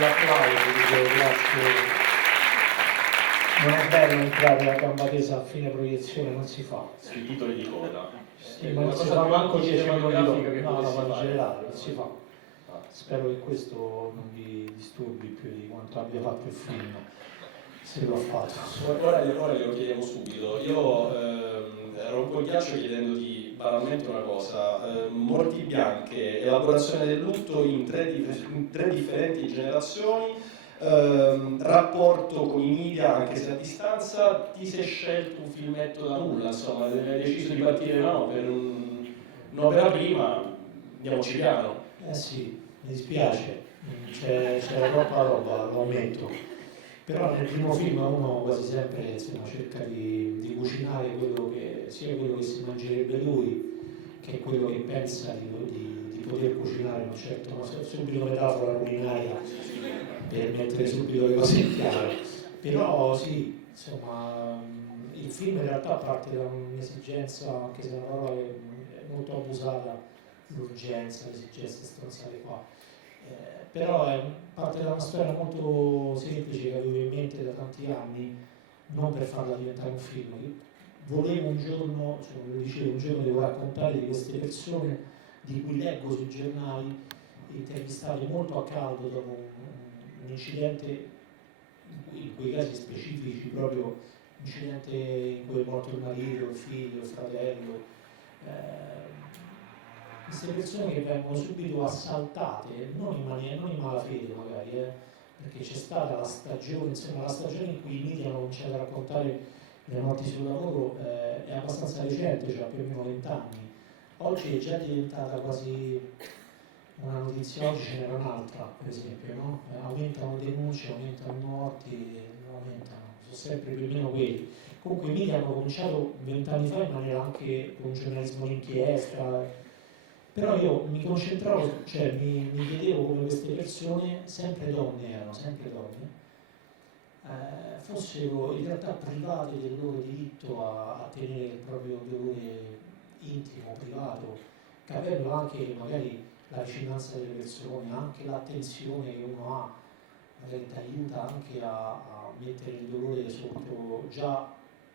l'applauso, dicevo, grazie. Non è bello entrare a gamba tesa a fine proiezione, non si fa. Sui titoli di coda. Sì, ma non si fa manco 10 minuti dopo. No, no, ma in generale non si fa. Spero che questo non vi disturbi più di quanto abbia fatto il film, se lo ha fatto. Ora glielo chiediamo subito. Io rompo il ghiaccio chiedendoti banalmente una cosa. Morti bianche, elaborazione del lutto in tre differenti generazioni, rapporto con i media anche se a distanza, ti sei scelto un filmetto da nulla, insomma, hai deciso di partire no, per un'opera prima, andiamoci piano. Sì, mi dispiace, c'era troppa roba, lo ammetto. Però nel primo film uno quasi sempre insomma, cerca di cucinare sia quello che si mangerebbe lui, che quello che pensa di poter cucinare in un certo modo. Subito metafora culinaria per mettere subito le cose in chiaro. Però sì, insomma, il film in realtà parte da un'esigenza, anche se è una parola che è molto abusata, l'urgenza, l'esigenza stronzate qua. Però parte da una storia molto semplice che avevo in mente da tanti anni, non per farla diventare un film. Io volevo un giorno, cioè lo dicevo, un giorno devo raccontare di queste persone di cui leggo sui giornali, intervistate molto a caldo dopo un incidente, in quei casi specifici, proprio un incidente in cui è morto il marito, il figlio, il fratello. Queste persone che vengono subito assaltate, non in malafede magari, perché c'è stata la stagione, insomma la stagione in cui i media hanno cominciato a raccontare le morti sul lavoro è abbastanza recente, cioè più o meno 20 anni. Oggi è già diventata quasi una notizia, oggi ce n'era un'altra per esempio, no? Aumentano le denunce, aumentano i morti, aumentano, sono sempre più o meno quelli. Comunque i media hanno cominciato 20 anni fa in maniera anche con un giornalismo d'inchiesta. Però io mi concentravo, cioè mi chiedevo come queste persone, sempre donne erano, sempre donne, fossero in realtà private del loro diritto a tenere il proprio dolore intimo, privato, capendo anche che magari la vicinanza delle persone, anche l'attenzione che uno ha, magari ti aiuta anche a mettere il dolore sotto già,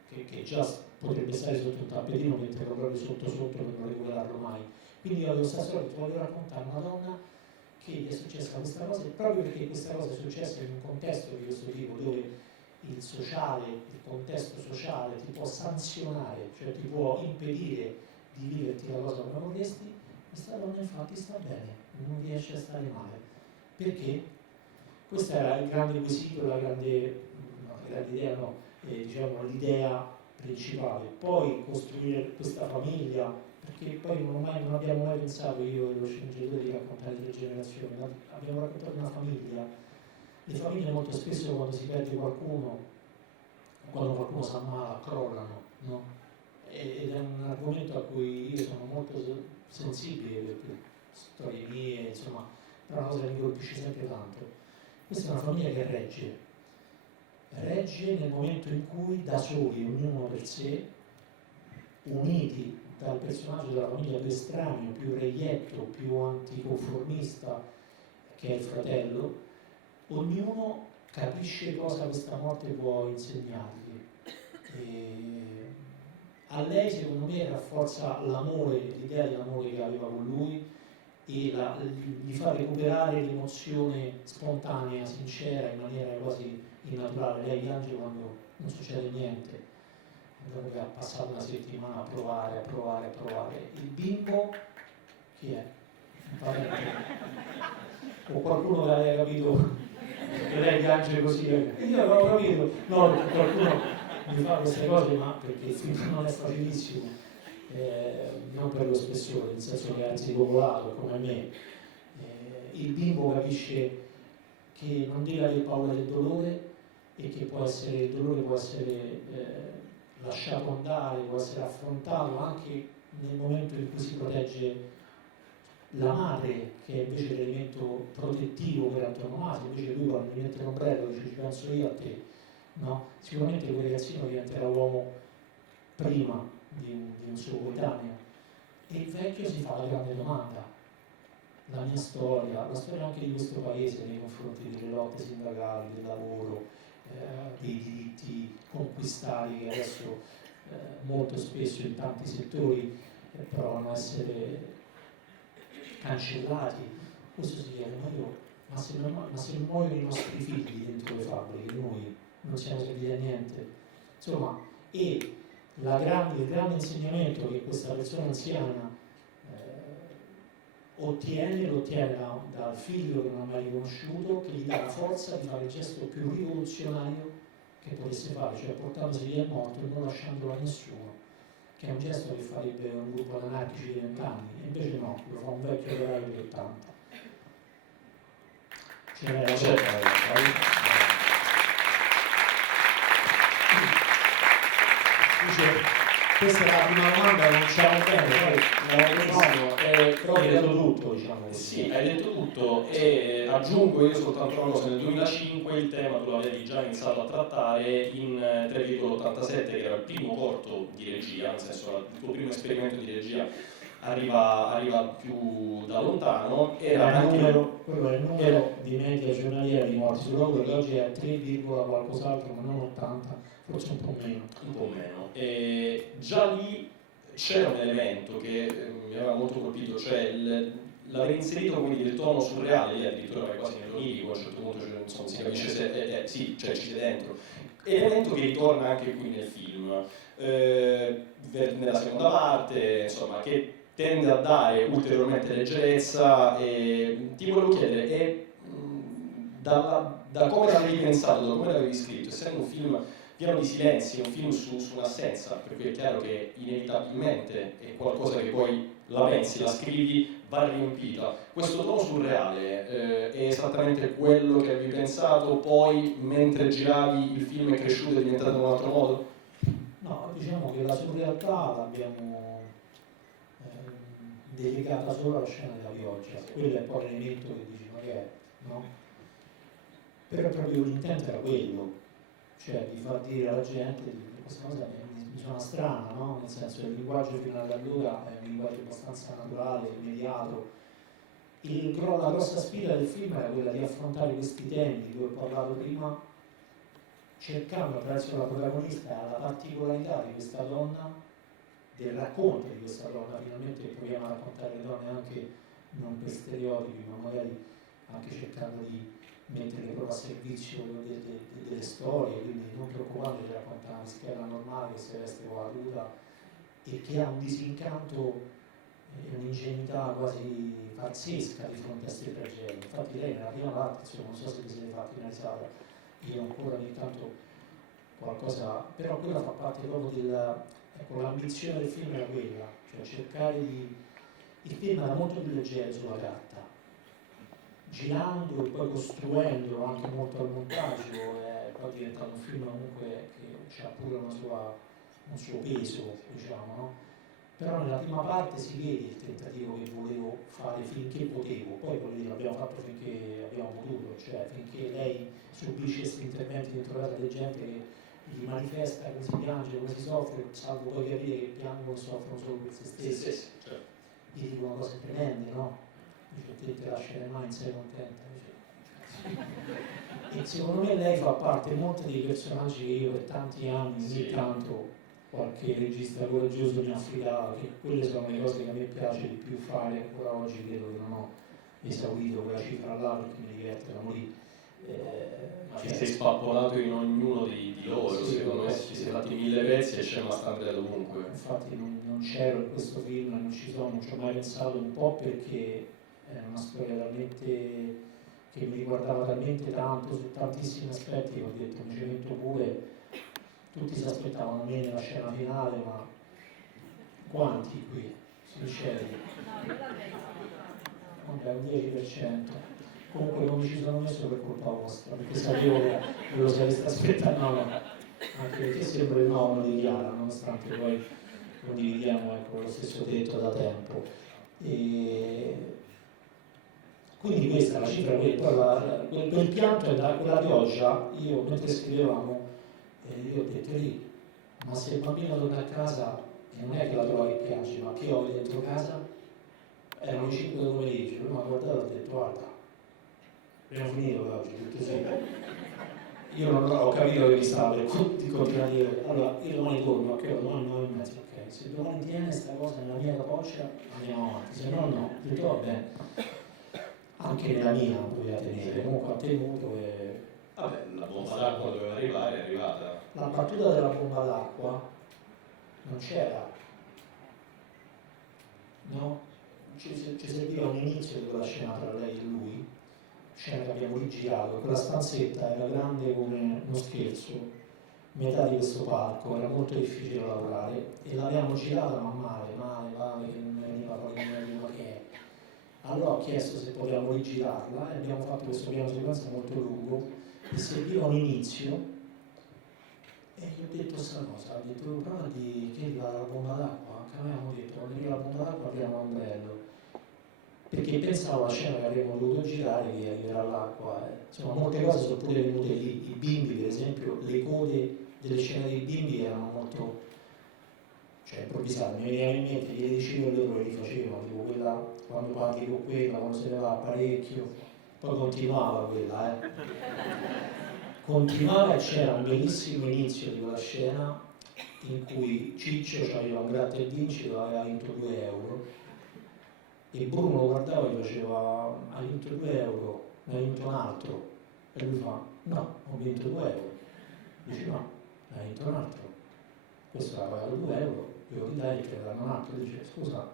che già potrebbe stare sotto un tappetino, metterlo proprio sotto sotto per non recuperarlo mai. Quindi io avevo questa storia, ti voglio raccontare una donna che gli è successa questa cosa, e proprio perché questa cosa è successa in un contesto di questo tipo, dove il sociale, il contesto sociale ti può sanzionare, cioè ti può impedire di viverti la cosa come vorresti, questa donna infatti sta bene, non riesce a stare male. Perché? Questo era il grande quesito, la grande idea, no, diciamo l'idea principale. Poi costruire questa famiglia, perché poi non abbiamo mai pensato, io e lo sceneggiatore, di raccontare tre generazioni, abbiamo raccontato una famiglia. Le famiglie molto spesso quando si perde qualcuno, quando qualcuno si ammala, crollano, no? Ed è un argomento a cui io sono molto sensibile, perché storie mie, insomma, è una cosa che mi colpisce sempre tanto. Questa è una famiglia che regge nel momento in cui da soli, ognuno per sé, uniti dal personaggio della famiglia più estraneo, più reietto, più anticonformista, che è il fratello, ognuno capisce cosa questa morte può insegnargli. A lei secondo me rafforza l'amore, l'idea dell'amore che aveva con lui, e gli fa recuperare l'emozione spontanea, sincera, in maniera quasi innaturale. Lei piange quando non succede niente, dopo che ha passato una settimana a provare. Il bimbo, chi è? Un parente? O qualcuno che aveva capito che lei piange così? Io avevo capito, no, perché qualcuno mi fa queste cose, ma perché il film non è facilissimo. Non per lo spessore, nel senso che è anzipopolato come me. Il bimbo capisce che non deve avere paura del dolore e che il dolore può essere lasciato andare, può essere affrontato anche nel momento in cui si protegge la madre, che è invece l'elemento protettivo per antonomasia. Invece lui quando mi mette l'ombrello dice ci penso io a te, no? Sicuramente quel ragazzino diventerà uomo prima di un suo coetaneo. E il vecchio si fa la grande domanda: la mia storia, la storia anche di questo paese nei confronti delle lotte sindacali, del lavoro, dei diritti conquistati che adesso molto spesso in tanti settori provano a essere cancellati. Questo si chiede, ma se muoiono i nostri figli dentro le fabbriche, noi non siamo serviti a niente. Insomma, e il grande insegnamento che questa persona anziana lo ottiene dal figlio che non ha mai riconosciuto, che gli dà la forza di fare il gesto più rivoluzionario che potesse fare, cioè portandosi via morto e non lasciandolo a nessuno, che è un gesto che farebbe un gruppo di anarchici di 20 anni, e invece no, lo fa un vecchio operaio di 80. Questa è la prima domanda, non c'è bene, però hai detto tutto, diciamo. Sì, hai detto tutto, e aggiungo io soltanto una cosa: nel 2005 il tema tu l'avevi già iniziato a trattare in 3,87, che era il primo corto di regia, nel senso il tuo primo esperimento di regia arriva più da lontano. Quello è il numero di media giornaliera di morti sul lavoro, che oggi è 3, qualcos'altro, ma non 80, forse un po' meno. Un po' meno. E già lì c'era un elemento che mi aveva molto colpito, cioè l'aver inserito quindi del tono surreale, lì addirittura quasi nell'onirico, a un certo punto insomma, si capisce se sì, cioè ci sei dentro. Elemento che ritorna anche qui nel film, nella seconda parte, insomma, che tende a dare ulteriormente leggerezza. E ti volevo chiedere, da come l'avevi pensato, da come l'avevi scritto, essendo un film pieno di silenzi, un film su un'assenza, per cui è chiaro che inevitabilmente è qualcosa che poi la pensi, la scrivi, va riempita. Questo tono surreale è esattamente quello che avevi pensato, poi mentre giravi il film è cresciuto e è diventato in un altro modo? No, diciamo che la surrealtà l'abbiamo delegata solo alla scena della pioggia, quello è un po' l'elemento che dici, ma che è, no? Però proprio l'intento era quello, cioè di far dire alla gente che questa cosa mi suona strana, no? Nel senso che il linguaggio fino ad allora è un linguaggio abbastanza naturale, immediato. La grossa sfida del film era quella di affrontare questi temi di cui ho parlato prima, cercando attraverso la protagonista la particolarità di questa donna, del racconto di questa donna. Finalmente proviamo a raccontare le donne anche non per stereotipi, ma magari anche cercando di mettere proprio a servizio delle storie, quindi non preoccupandoci di raccontare una schiera normale che si veste con la tuta e che ha un disincanto e un'ingenuità quasi pazzesca di fronte a queste tragedie. Infatti lei nella prima parte, insomma, non so se vi siete fatti una risata, io ancora ogni tanto qualcosa, però quella fa parte proprio ecco, l'ambizione del film era quella, cioè cercare di... Il film era molto più leggero sulla carta, girando e poi costruendolo anche molto al montaggio, è poi diventato un film comunque che ha pure un suo peso, diciamo, no? Però nella prima parte si vede il tentativo che volevo fare finché potevo, poi l'abbiamo fatto finché abbiamo potuto, cioè finché lei subisce questi interventi dentro casa di gente che gli manifesta come si piange, come si soffre, salvo poi capire che piangono e soffrono solo per se stessi. Certo. Gli dicono cose tremende, no? Dice, te lascerai mai, sei contenta? Dice. E secondo me lei fa parte molto dei personaggi che io per tanti anni, ogni tanto qualche regista coraggioso mi affidava, che quelle sono le cose che a me piace di più fare ancora oggi, credo che non ho esaurito quella cifra là perché mi diverte da morire. Ma ti sei spappolato in ognuno di loro, sì, secondo me ci sei fatti 1000 pezzi e c'è una stampa dovunque. Infatti non c'ero in questo film, non ci ho mai pensato, un po' perché è una storia talmente che mi riguardava talmente tanto su tantissimi aspetti che ho detto mi ci metto pure. Tutti si aspettavano me nella scena finale, ma quanti qui? Sinceri? Vabbè, un 10%. Comunque non mi ci sono messo per colpa vostra, perché sapevo che lo sareste aspettato, no, anche perché sembra il no di Chiara, nonostante poi condividiamo ecco, lo stesso tetto da tempo. E quindi questa è la cifra, poi quel pianto è quella pioggia, io mentre scrivevamo, io ho detto lì, ma se il bambino torna a casa e non è che la trova che piange, ma piove dentro casa, erano le 5 del pomeriggio, lui mi ha guardato e ha detto guarda, abbiamo finito per oggi, ho detto sì. Io non ho capito che mi stava per continuare a dire, allora io domani torno, ok, domani 9 e mezza, ok, se domani tiene questa cosa nella mia capoccia andiamo avanti, se no no, ho detto va bene, anche nella mia non poteva tenere, comunque ha tenuto e... Vabbè, la bomba d'acqua doveva arrivare, è arrivata. La battuta della bomba d'acqua non c'era, no? Ci serviva un inizio di quella scena tra lei e lui, scena che abbiamo rigirato, quella stanzetta era grande come uno scherzo, metà di questo parco, era molto difficile lavorare e l'abbiamo girata ma male, che non veniva fuori ma che è. Allora ho chiesto se potevamo rigirarla e abbiamo fatto questo piano sequenza molto lungo e serviva un inizio e gli ho detto questa cosa, ho detto prova di che arriva la bomba d'acqua, che avevamo detto quando arriva la bomba d'acqua apriamo l'ombrello, perché pensavo alla scena che avremmo dovuto girare che arriverà l'acqua, insomma molte cose sono pure venute lì, i bimbi per esempio, le code delle scene dei bimbi erano molto, cioè improvvisate, mi veniva in mente, gli dicevo e loro li facevano, tipo quella, quando parli con quella, quando se ne va parecchio, poi continuava quella, continuava e c'era un bellissimo inizio di quella scena in cui Ciccio aveva un gratta e vinci dove aveva vinto 2 euro e Bruno lo guardava e gli faceva hai vinto 2 euro, ne hai vinto un altro e lui fa no, ho vinto 2 euro, dice no, ne hai vinto un altro, questo aveva pagato 2 euro, io ti dai e te ne danno un altro, dice scusa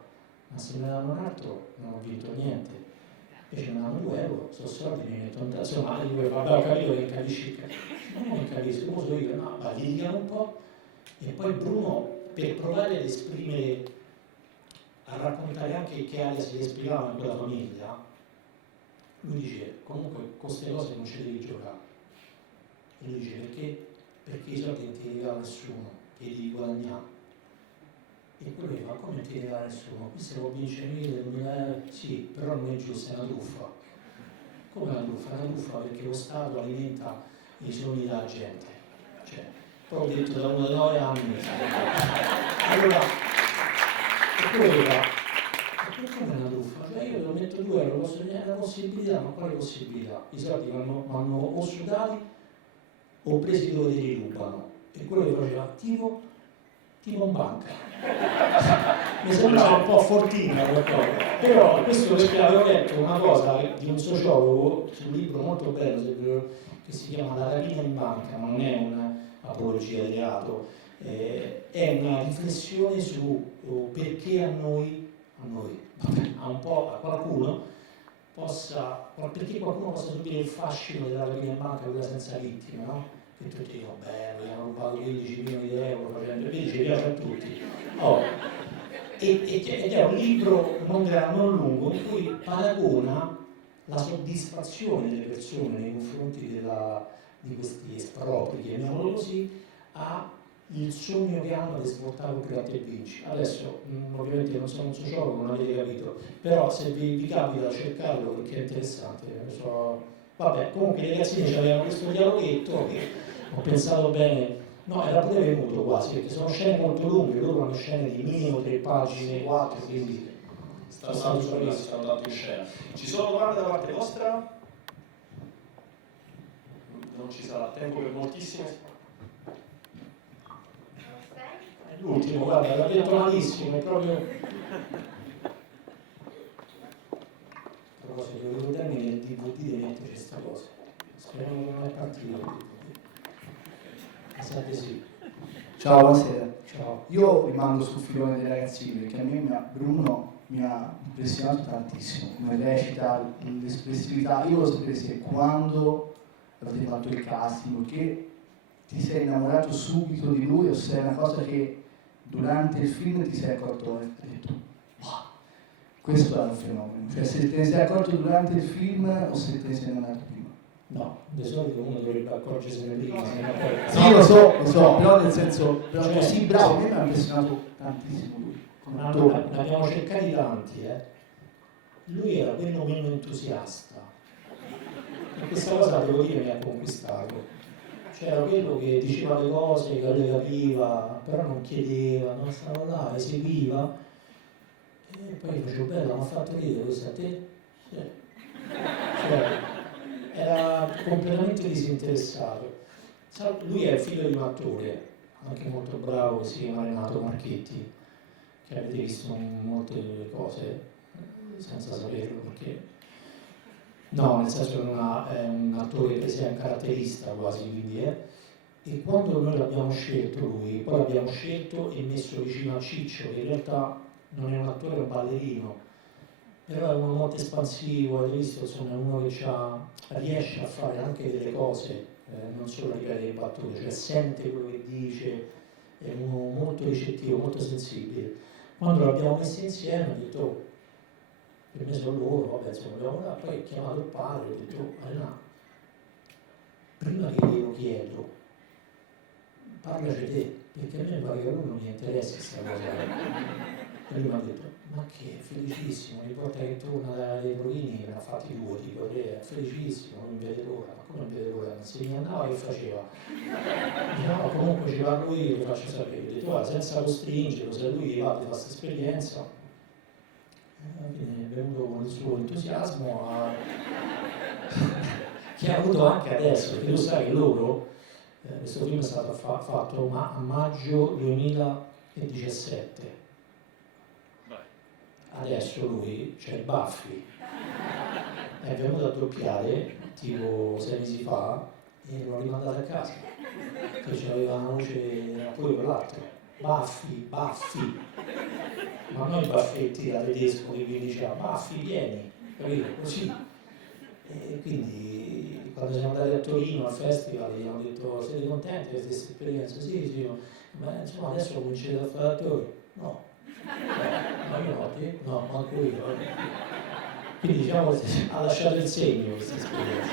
ma se me ne danno un altro non ho vinto niente, invece mi danno 2 euro, sono soldi, mi metto in tasca, insomma, io vabbè ho capito che capisci, non capisco, come so io, no, ma litigano un po' e poi Bruno per provare ad esprimere, a raccontare anche che aria si respirava in quella famiglia, lui dice comunque con queste cose non ci devi giocare, e lui dice perché? Perché i soldi non ti li dà nessuno, che li devi guadagnare. E quello gli fa, come ti dà nessuno? Qui se può vincere 1000, 2000 euro, sì, però non è giusto, è una truffa. Come una truffa? È una truffa perché lo Stato alimenta i sogni della gente. Cioè, poi ho detto da uno dei 9 anni. Allora, e quello gli fa, ma come una truffa? Cioè io lo metto 2 euro, posso dire una possibilità, ma quale possibilità? I soldi vanno o sudati o presi dove li rubano. E quello che faceva tipo in banca. Mi sembrava un po' fortina qualcosa, però questo perché avevo letto una cosa di un sociologo su un libro molto bello che si chiama La rapina in banca, ma non è un'apologia di reato, è una riflessione su perché a un po' a qualcuno perché qualcuno possa subire il fascino della rapina in banca, quella senza vittime, no? E tutti dicono, beh, mi hanno rubato 15 milioni di euro facendo, vedi, ci piace a tutti. Oh. Ed è un libro non lungo in cui paragona la soddisfazione delle persone nei confronti di questi espropri, chiamiamolo così, a il sogno che hanno di esportare un gratta e vinci. Adesso ovviamente non sono un sociologo, non avete capito, però se vi capita cercarlo perché è interessante. Vabbè, comunque i ragazzini avevano questo dialoghetto che ho pensato bene, no, era pure venuto quasi, perché sono scene molto lunghe, loro hanno scene di minimo 3 pagine, 4, quindi stanno tanto in scena. Ci sono domande da parte vostra? Non ci sarà tempo per moltissime. È l'ultimo, guarda, l'ha detto malissimo, è proprio... A proposito, volevo termine il DVD di mettere questa cosa. Speriamo che non è partito il DVD. Pensate sì. Ciao, buonasera. Ciao. Io rimango sul filone dei ragazzini perché a me Bruno mi ha impressionato tantissimo, come recita, l'espressività. Io volevo sapere se quando avete fatto il casting, che ti sei innamorato subito di lui o se è una cosa che durante il film ti sei accorto e hai detto wow, questo è un fenomeno. Cioè se te ne sei accorto durante il film o se te ne sei innamorato prima. No, di solito uno dovrebbe accorgersene prima, se no poi... Sì, lo so, però nel senso, Cioè, così bravo, a me mi ha impressionato tantissimo lui. Ne abbiamo cercati tanti, Lui era quello meno entusiasta. E questa cosa, devo dire, mi ha conquistato. Cioè era quello che diceva le cose, che le capiva, però non chiedeva, non stava là, eseguiva. E poi facevo, bello, mi ha fatto ridere questo a te? Sì. Cioè, era completamente disinteressato. Lui è figlio di un attore, anche molto bravo, che si chiama Renato Marchetti, che avete visto in molte cose, senza saperlo perché... No, nel senso che è un attore che sia un caratterista quasi, quindi è. E quando noi l'abbiamo scelto lui, poi l'abbiamo scelto e messo vicino a Ciccio, che in realtà non è un attore, è un ballerino, però è uno molto espansivo, avete visto, insomma, è uno che riesce a fare anche delle cose, non solo ripetere le battute, cioè sente quello che dice, è uno molto ricettivo, molto sensibile. Quando l'abbiamo messo insieme ho detto, oh, per me sono loro, vabbè, insomma, abbiamo lavorato, poi ho chiamato il padre, ho detto, oh, Elena, prima che glielo chiedo, parlaci te, perché a me pare che a lui non gli interessa questa cosa. E lui mi ha detto, ma che felicissimo, ogni volta che torna dai provini ne ha fatti 2, tipo 3, è felicissimo, non vede l'ora, ma come non vede l'ora? Non si andava che faceva? No, comunque ci va lui, lo faccio sapere, ho detto, guarda, senza costringerlo, se lui va, ti fa questa esperienza, quindi è venuto con il suo entusiasmo che ha avuto anche adesso, perché tu sai che loro, questo film è stato fatto a maggio 2017. Adesso lui c'è il Baffi, è venuto a doppiare tipo 6 mesi fa e l'ho rimandato a casa, che c'aveva una voce pure quell'altro, Baffi, ma non i baffetti da tedesco che vi diceva Baffi vieni, capito? Così. E quindi quando siamo andati a Torino al festival gli hanno detto siete contenti di questa esperienza? Sì, ma insomma adesso cominciate a fare attori? No. Ma io no, te? No, manco io. Quindi diciamo che ha lasciato il segno questa esperienza.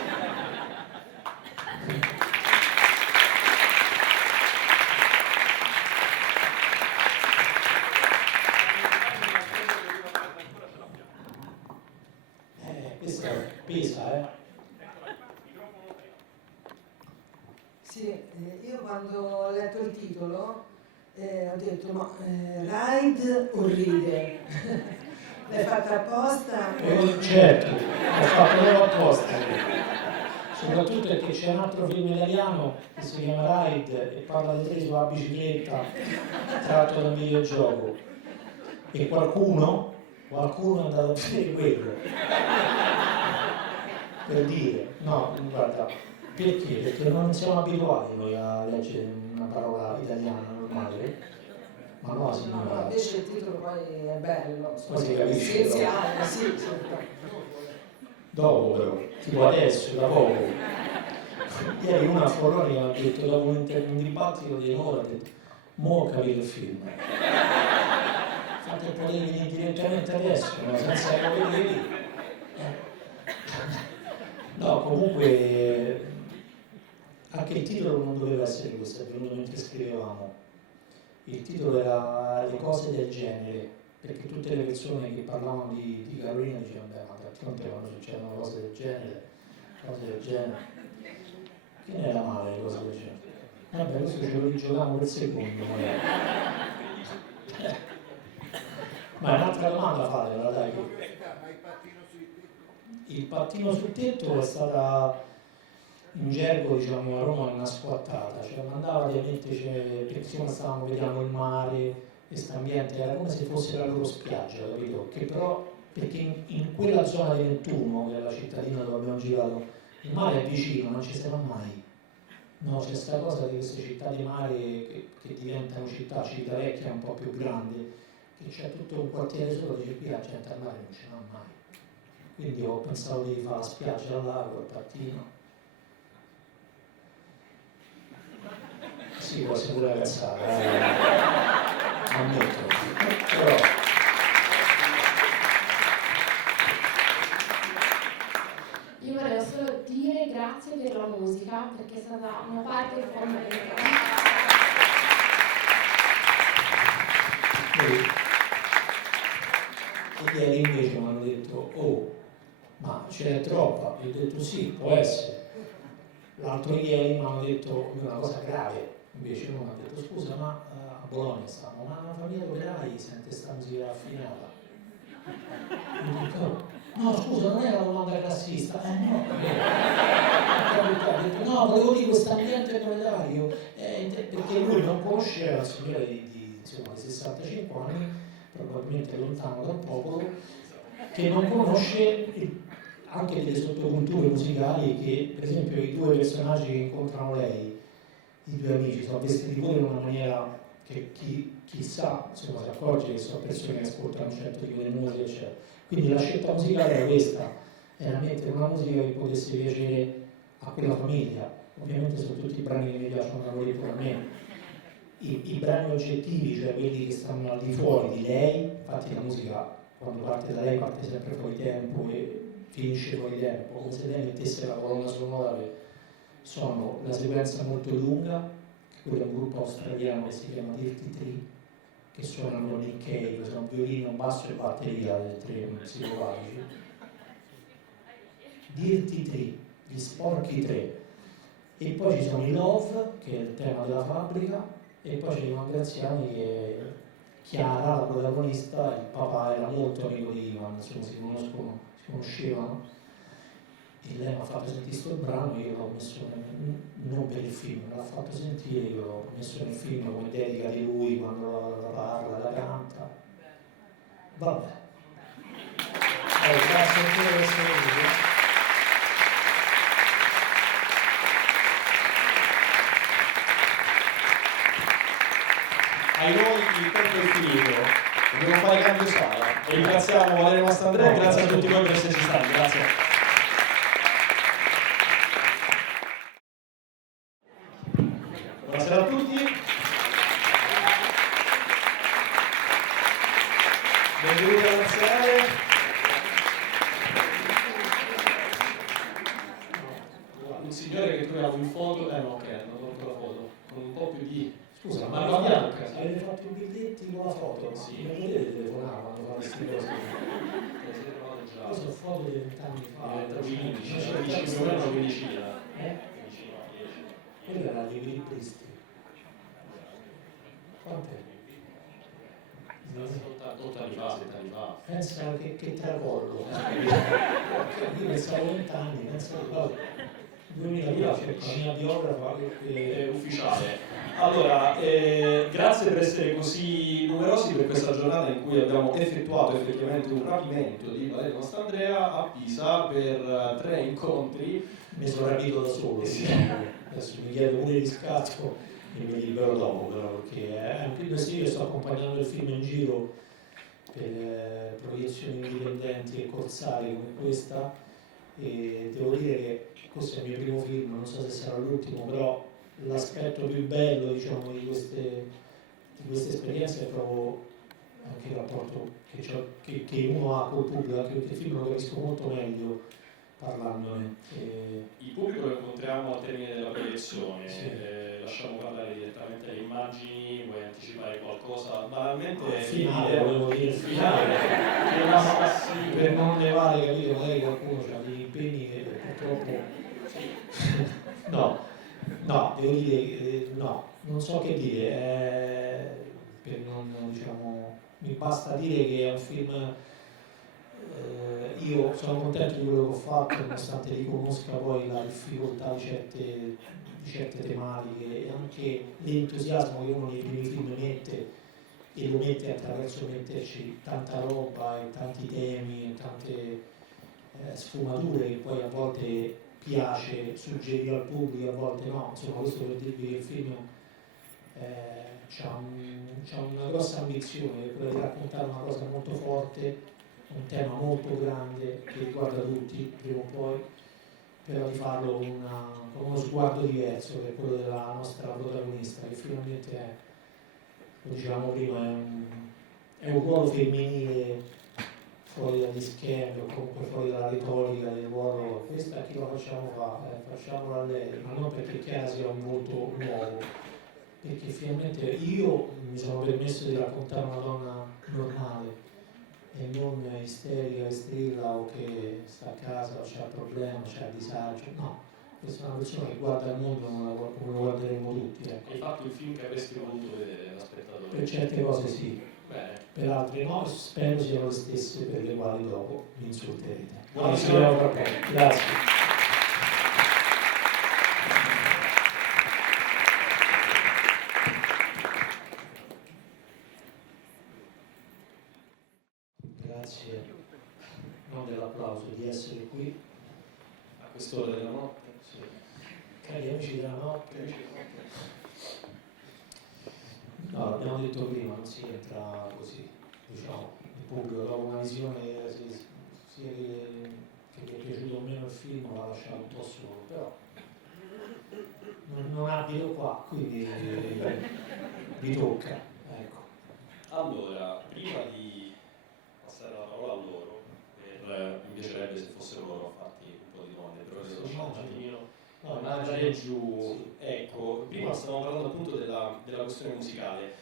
Questa pesa, Sì, io quando ho letto il titolo ho detto ma ride o ride? L'hai fatta apposta? Certo, l'ho fatto proprio apposta. Soprattutto perché c'è un altro film italiano che si chiama Ride e parla di te sulla bicicletta, tratto da un videogioco. E qualcuno è andato a vedere quello. Per dire, no, guarda, perché? Perché non siamo abituati noi a leggere una parola italiana normale. Ma no, signora. Invece il titolo poi è bello, Poi si capisce. essenziale, sì. Dopo però, tipo adesso, da poco. Ieri una a Forloni mi ha detto, dopo un dibattito di un'ora, ha detto, mo ho capito il film. Fate il potere venire direttamente adesso, no? Senza che lo vedevi. No, comunque, anche il titolo non doveva essere questo, è venuto mentre scrivevamo. Il titolo era Le cose del genere, perché tutte le persone che parlavano di Carolina dicevano, beh, ma d'altronde quando succedono cose del genere, che ne era male le cose del genere? Vabbè, questo ce lo rigiochiamo per secondo, magari. Ma è un'altra domanda fatela, dai. Il pattino sul tetto è stata in gergo, diciamo, a Roma una squattata, cioè mandava ovviamente, perché siccome stavamo vedendo il mare, questo ambiente era come se fosse la loro spiaggia, capito? Che però, perché in quella zona di Nettuno, che è la cittadina dove abbiamo girato, il mare è vicino, non ci si va mai. No, c'è questa cosa di queste città di mare che diventano città, Civitavecchia è un po' più grande, che c'è tutto un quartiere solo, dice qui la gente al mare non ce n'ha mai. Quindi ho pensato di fare la spiaggia al lago, il pattino. Sì, può essere pure cazzata, ammetto, però... Io volevo solo dire grazie per la musica, perché è stata una parte fondamentale. E ieri invece mi hanno detto, oh, ma ce n'è troppa. Io ho detto sì, può essere. L'altro ieri mi hanno detto una cosa grave, invece uno mi ha detto scusa, ma a Bologna stiamo, ma una famiglia d'operai sente sta musica raffinata. Io dico, no, scusa, non è una domanda classista. No. Ha detto, no, volevo dire questo ambiente monetario, perché lui non conosceva il signore insomma, di 65 anni, probabilmente lontano da un popolo, che non conosce anche delle sottoculture musicali che, per esempio, i due personaggi che incontrano lei, i due amici, sono vestiti pure in una maniera che chi sa, insomma, si accorge che sono persone che ascoltano un certo tipo di musica, eccetera. Quindi la scelta musicale era questa, era mettere una musica che potesse piacere a quella famiglia. Ovviamente sono tutti i brani che mi piacciono da voi pure a me. I brani oggettivi, cioè quelli che stanno al di fuori di lei, infatti la musica quando parte da lei parte sempre fuori tempo e finisce fuori tempo, come se lei mettesse la colonna sonora, sono la sequenza molto lunga, che quello è un gruppo australiano che si chiama Dirty Tree, che suonano Nick Cave, sono violino, basso e batteria, le tre psicologici. Dirty Tree, gli sporchi tre. E poi ci sono i Love, che è il tema della fabbrica, e poi c'è Ivan Graziani che Chiara, la protagonista, il papà era molto amico di Ivan, insomma si conoscevano, e lei mi ha fatto sentire questo brano e io l'ho messo non per il film, me l'ha fatto sentire, io l'ho messo nel film come dedica di lui quando la parla, la canta. Vabbè. Grazie a te per essere venuto. Ai noi il tempo è finito, dobbiamo fare cambio sala. Ringraziamo Valerio Mastandrea e grazie a tutti voi per esserci stati. Grazie. Buonasera a tutti. Benvenuti alla nazionale. Un signore che troviamo in foto, no, ok, non ho la foto, con un po' più di... Scusa, ma la bianca. avete fatto i biglietti con la foto? Sì. Mi potete telefonare quando fate queste cose? Io sono foto di 20 anni fa. Diventa 15, più o meno 15 lira. Quella era gli equilibristi. Quant'è? 8 anni fa, 7 anni fa. Pensa che tracollo. Io pensavo 20 anni, pensa che 2000 c'è la mia biografa È ufficiale. Allora, grazie per essere così numerosi per questa giornata in cui abbiamo effettuato effettivamente un rapimento di Valerio Mastandrea a Pisa per 3 incontri. mi sono rapito da solo, adesso mi chiedo pure riscatto e mi libero dopo però, perché anche io sto accompagnando il film in giro per proiezioni indipendenti e corsari come questa e devo dire che questo è il mio primo film, non so se sarà l'ultimo, però l'aspetto più bello diciamo, di queste esperienze è proprio anche il rapporto che uno ha col pubblico, anche perché il film lo capisco molto meglio parlandone. Il pubblico lo incontriamo al termine della proiezione, Sì. Lasciamo parlare direttamente le immagini, vuoi anticipare qualcosa? Banalmente Finale, volevo dire, finale, per non levare, capito, magari qualcuno ha degli impegni che purtroppo no, devo dire no, non so che dire, per non diciamo, mi basta dire che è un film, io sono contento di quello che ho fatto, nonostante riconosca poi la difficoltà di certe tematiche e anche l'entusiasmo che uno nei primi film mette e lo mette attraverso metterci tanta roba e tanti temi e tante sfumature che poi a volte piace suggerire al pubblico, a volte no, insomma questo per dirvi che il film c'ha una grossa ambizione, che è quella di raccontare una cosa molto forte, un tema molto grande che riguarda tutti, prima o poi, però di farlo con uno sguardo diverso che è quello della nostra protagonista, che finalmente è, lo dicevamo prima, è un ruolo femminile fuori dagli schemi o comunque fuori dalla retorica del ruolo. Questa a chi lo facciamo fare? Facciamola a lei, ma non perché Chiara sia un volto nuovo, perché finalmente io mi sono permesso di raccontare una donna normale e non isterica e strilla o che sta a casa o c'ha problema, c'ha disagio, no, questa è una persona che guarda il mondo come lo guarderemo tutti. Ecco. Hai fatto il film che avresti voluto vedere da spettatore? Per certe cose sì, Bene. per altre no, e spero siano le stesse per le quali dopo mi insulterete. Buona Ci vediamo tra poco. Grazie. Grazie, non dell'applauso, di essere qui. A quest'ora della notte. Sì. Cari amici della notte. No, l'abbiamo detto prima, non si entra così, diciamo, il pubblico dopo una visione sia che mi è piaciuto o meno il film l'ha lasciato un po' solo, però non abito qua, quindi vi tocca, ecco. Allora, prima di passare la parola a loro, mi piacerebbe se fossero loro a farti un po' di domande, però le lasciamo un attimino andare giù. Sì. Ecco, prima stavamo parlando appunto della questione musicale.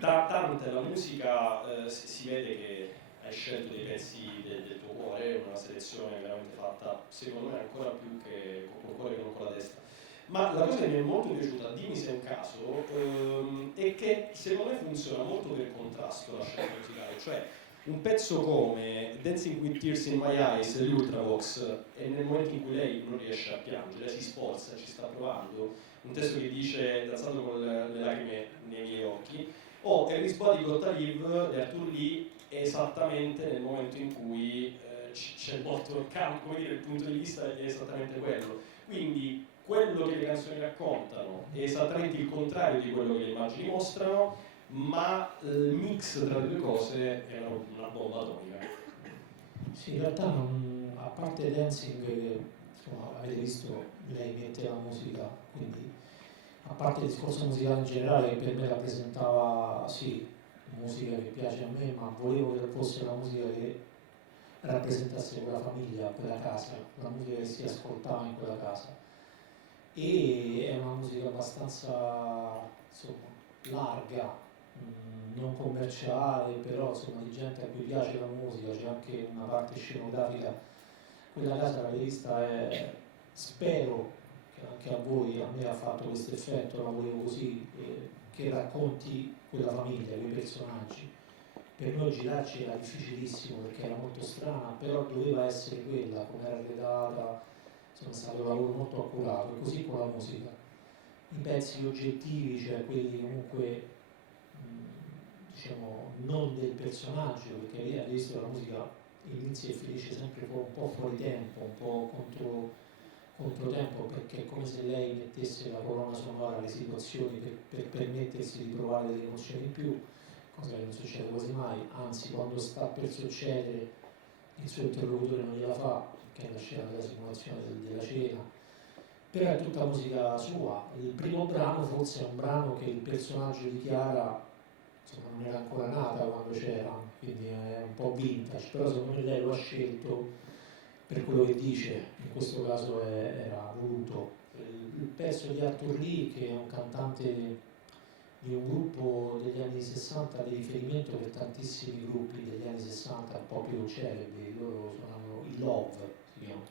Tanta la musica, si vede che hai scelto dei pezzi del tuo cuore, una selezione veramente fatta, secondo me, ancora più che con il cuore che non con la testa. Ma la cosa che mi è molto piaciuta, dimmi se è un caso, è che secondo me funziona molto per contrasto la scelta musicale, cioè un pezzo come Dancing with Tears in My Eyes degli Ultravox, e nel momento in cui lei non riesce a piangere, si sforza, ci sta provando, un testo che dice danzando con le lacrime nei miei occhi, o Everybody's Got to Live di Arthur Lee, esattamente nel momento in cui c'è molto il campo, come dire, il punto di vista è esattamente quello. Quindi quello che le canzoni raccontano è esattamente il contrario di quello che le immagini mostrano, ma il mix tra le due cose è una bomba atomica. Sì, in realtà a parte Dancing, insomma, avete visto, lei mette la musica, quindi a parte il discorso musicale in generale che per me rappresentava, sì, musica che piace a me, ma volevo che fosse una musica che rappresentasse quella famiglia, quella casa, la musica che si ascoltava in quella casa. E è una musica abbastanza, insomma, larga, non commerciale, però insomma di gente a cui piace la musica, c'è anche una parte scenografica. Quella casa l'avete vista, spero che anche a voi, a me ha fatto questo effetto, la volevo così, che racconti quella famiglia, quei personaggi. Per noi girarci era difficilissimo perché era molto strana, però doveva essere quella, come era arredata, insomma è stato un lavoro molto accurato, e così con la musica. I pezzi oggettivi, cioè quelli comunque diciamo non del personaggio, perché lì all'inizio la musica inizia e finisce sempre un po' fuori tempo, un po' controtempo, perché è come se lei mettesse la colonna sonora alle situazioni per permettersi di provare delle emozioni in più, cosa che non succede quasi mai, anzi quando sta per succedere il suo interlocutore non gliela fa, che è la scena della simulazione della cena. Però è tutta musica sua. Il primo brano forse è un brano che il personaggio di Chiara, insomma, non era ancora nata quando c'era, quindi è un po' vintage, però secondo me lei lo ha scelto per quello che dice, in questo caso era voluto. Il pezzo di Arthur Lee, che è un cantante di un gruppo degli anni 60 di riferimento per tantissimi gruppi degli anni 60 un po' più celebri, loro suonavano i Love, si chiama.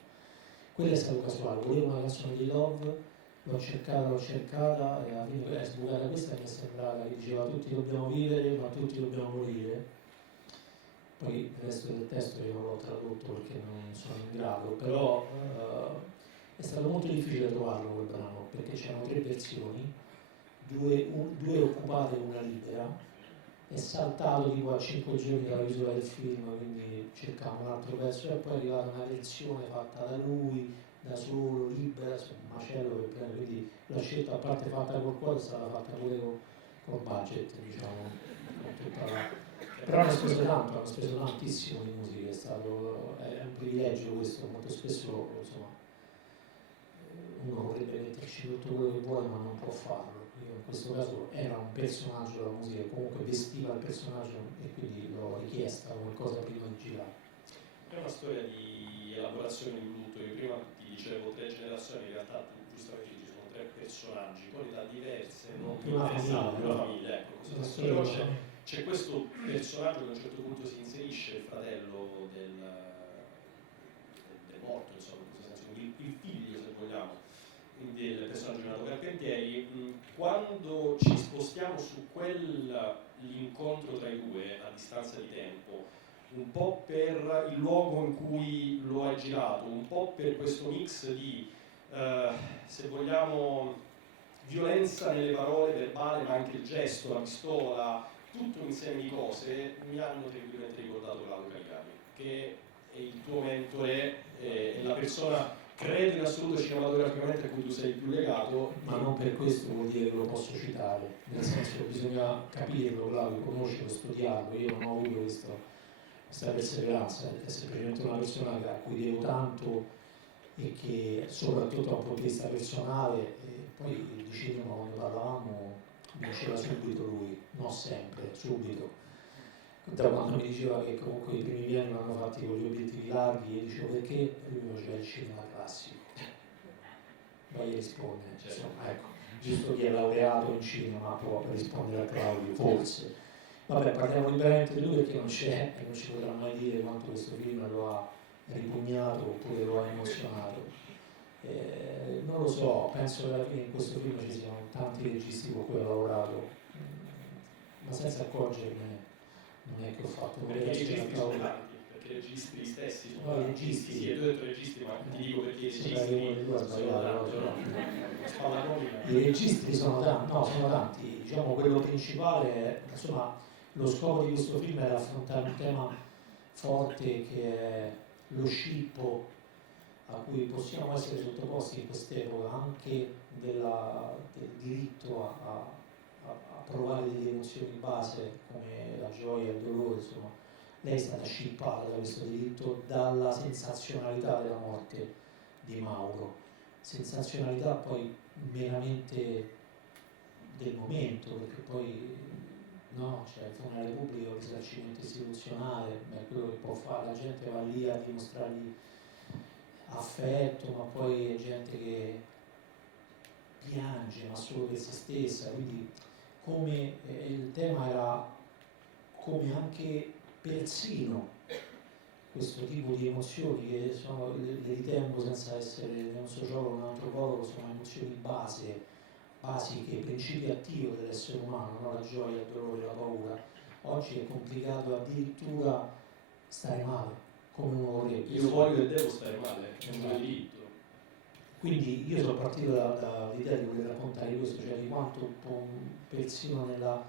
Quello è stato casuale, volevo una canzone di Love, l'ho cercata e alla fine è sbucata questa, mi è sembrata che diceva tutti dobbiamo vivere ma tutti dobbiamo morire. Poi il resto del testo io non l'ho tradotto perché non sono in grado, però è stato molto difficile trovarlo quel brano perché c'erano 3 versioni, due occupate e una libera. È saltato tipo a 5 giorni dalla chiusura del film, quindi cercavo un altro pezzo e poi è arrivata una versione fatta da lui, da solo, libera, un macello per prendere, quindi la scelta a parte fatta col cuore è stata fatta pure col budget, diciamo, con tutta però hanno speso tantissimo di musica, è un privilegio questo, molto spesso insomma, uno vorrebbe metterci tutto quello che vuole ma non può farlo. Io in questo caso era un personaggio della musica, comunque vestiva il personaggio e quindi l'ho richiesta come cosa prima di girare. È una storia di elaborazione di lutto. Io prima ti dicevo 3 generazioni, in realtà tu giustamente ci sono 3 personaggi con età diverse, non Una interessanti, famiglia, una famiglia, ecco, così. Però c'è questo personaggio che a un certo punto si inserisce, il fratello del morto, insomma, in questo senso, il figlio, se vogliamo, del personaggio San Gennaro Carpentieri, quando ci spostiamo su quell'incontro tra i due a distanza di tempo, un po' per il luogo in cui lo hai girato, un po' per questo mix di, se vogliamo, violenza nelle parole verbale, ma anche il gesto, la pistola, tutto un insieme di cose, mi hanno tranquillamente ricordato Claudio Calicavi, che è il tuo mentore, è la persona, credo in assoluto cinematograficamente, a cui tu sei più legato. Ma non per questo vuol dire che lo posso citare, nel senso che bisogna capirlo, Claudio, conoscerlo, studiarlo. Io non ho avuto questa perseveranza, è semplicemente una persona a cui devo tanto e che soprattutto da un punto di vista personale, e poi il cinema quando parlavamo mi diceva subito lui, non sempre, subito. Da quando mi diceva che comunque i primi piani vanno fatti con gli obiettivi larghi, io dicevo perché? E lui mi faceva il cinema classico. Poi risponde, insomma, ecco, giusto chi è laureato in cinema può rispondere a Claudio, forse. Vabbè, parliamo liberamente di lui perché non c'è e non ci potrà mai dire quanto questo film lo ha ripugnato oppure lo ha emozionato. Non lo so, penso che alla fine in questo film ci siano tanti registi con cui ho lavorato, ma senza accorgermene non è che ho fatto Perché i registi sono tanti, perché i registri stessi sono i tanti. registi, sì, tu hai detto registi, ma ti dico perché i registri i registri sono tanti, no, sono tanti, diciamo quello principale, insomma, lo scopo di questo film era affrontare un tema forte che è lo scippo a cui possiamo essere sottoposti in quest'epoca, anche del diritto a provare delle emozioni in base come la gioia e il dolore, insomma. Lei è stata scippata da questo diritto dalla sensazionalità della morte di Mauro, sensazionalità poi meramente del momento, perché poi no, cioè il funerale pubblico, il risarcimento istituzionale, è quello che può fare, la gente va lì a dimostrargli affetto, ma poi è gente che piange, ma solo per se stessa, quindi come il tema era come anche persino questo tipo di emozioni che sono, le ritengo senza essere né un sociologo né un antropologo, sono emozioni basiche, principi attivi dell'essere umano, no? La gioia, il dolore, la paura. Oggi è complicato addirittura stare male, come uno vorrebbe. Io voglio e devo stare male, è un mio diritto. Quindi io sono partito dall'idea di voler raccontare questo, cioè di quanto persino nel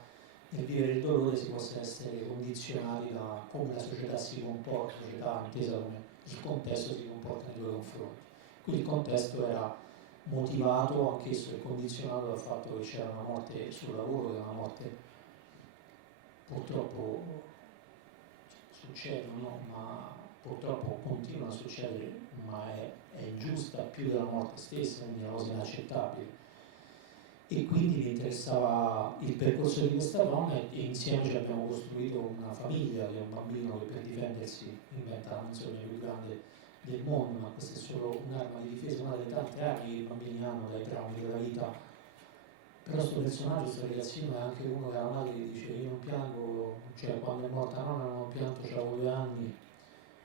vivere il dolore si possa essere condizionati da come la società si comporta, la società intesa come il contesto si comporta nei due confronti. Qui il contesto era motivato anch'esso e condizionato dal fatto che c'era una morte sul lavoro, che è una morte purtroppo succedono, no? Ma purtroppo continua a succedere, ma è ingiusta più della morte stessa, quindi è una cosa inaccettabile. E quindi mi interessava il percorso di questa donna e insieme ci abbiamo costruito una famiglia, che è un bambino che per difendersi inventa la canzone più grande del mondo, ma questa è solo un'arma di difesa, una delle tante armi che i bambini hanno dai traumi della vita. Però questo personaggio, questo ragazzino, è anche uno che ha una madre che dice io non piango, cioè quando è morta nonna non ho pianto, avevo 2 anni,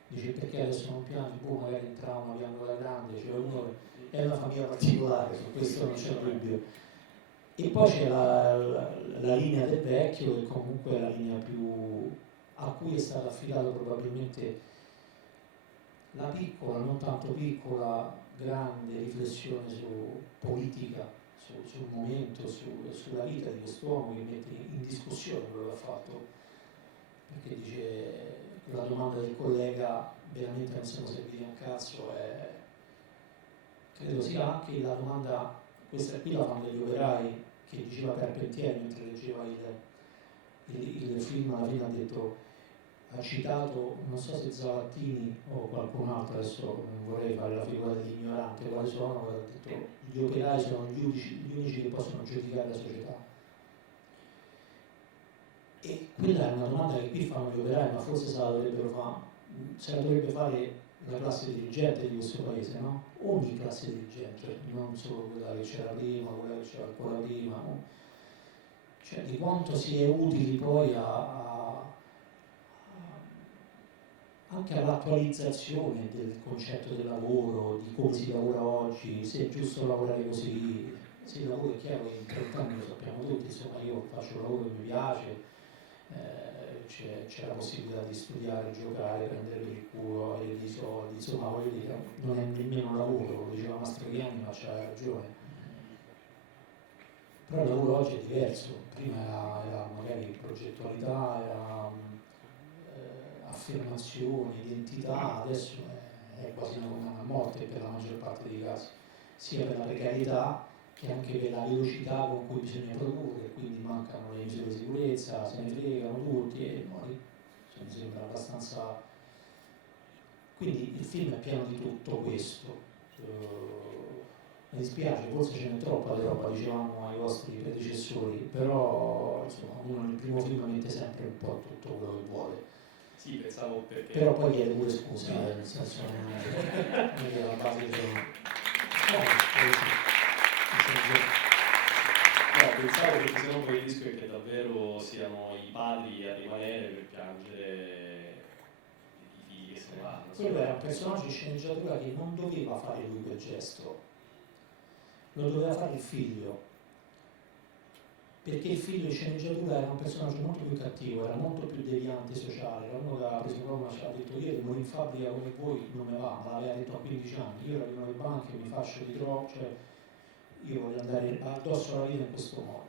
dice perché adesso non piangi, boh magari in trauma, piango da grande, cioè uno è una famiglia particolare, su questo non c'è dubbio. E poi c'è la linea del vecchio, che comunque è la linea più a cui è stata affidata probabilmente la piccola, non tanto piccola, grande riflessione su politica, sul momento, sulla vita di quest'uomo che mette in discussione quello che ha fatto, perché dice la domanda del collega veramente non siamo serviti a un cazzo, credo sia anche la domanda, questa qui la fanno degli operai, che diceva Carpentieri mentre leggeva il film, alla fine ha detto, ha citato, non so se Zavattini o qualcun altro, adesso non vorrei fare la figura dell'ignorante, quali sono, ha detto gli operai sono gli unici che possono giudicare la società. E quella è una domanda che qui fanno gli operai, ma forse se la dovrebbe fare la classe dirigente di questo paese, no? Ogni classe dirigente, non solo quella che c'era prima, quella che c'era ancora prima, no? Cioè di quanto si è utili poi anche all'attualizzazione del concetto del lavoro, di come si lavora oggi, se è giusto lavorare così, Sì, il lavoro è chiaro che in 30 anni lo sappiamo tutti, insomma io faccio un lavoro che mi piace, c'è la possibilità di studiare, giocare, prendere per il culo, avere dei soldi, insomma voglio dire, non è nemmeno un lavoro, lo diceva Mastroianni, ma c'ha ragione. Però il lavoro oggi è diverso, prima era magari progettualità, era affermazione, identità, adesso è quasi una condanna a morte per la maggior parte dei casi, sia per la precarietà che anche per la velocità con cui bisogna produrre, quindi mancano le misure di sicurezza, se ne fregano tutti e poi mi sembra abbastanza. Quindi il film è pieno di tutto questo. Mi dispiace, forse ce n'è troppa di roba, dicevamo ai vostri predecessori, però insomma uno nel primo film mette sempre un po' tutto quello che vuole. Sì, pensavo perché. Però poi chiede pure scusa, nel senso non è che la base No, pensavo perché se no poi il rischio è che davvero siano i padri a rimanere per piangere i figli che se ne vanno. quello era un personaggio di sceneggiatura che non doveva fare lui quel gesto, lo doveva fare il figlio, perché il figlio in sceneggiatura era un personaggio molto più cattivo, era molto più deviante sociale, era uno che aveva preso Roma e ci ha detto io devo in fabbrica come voi, non me va, ma l'aveva detto a 15 anni, io ragione le banche, mi faccio di troppo, cioè io voglio andare addosso alla vita in questo modo.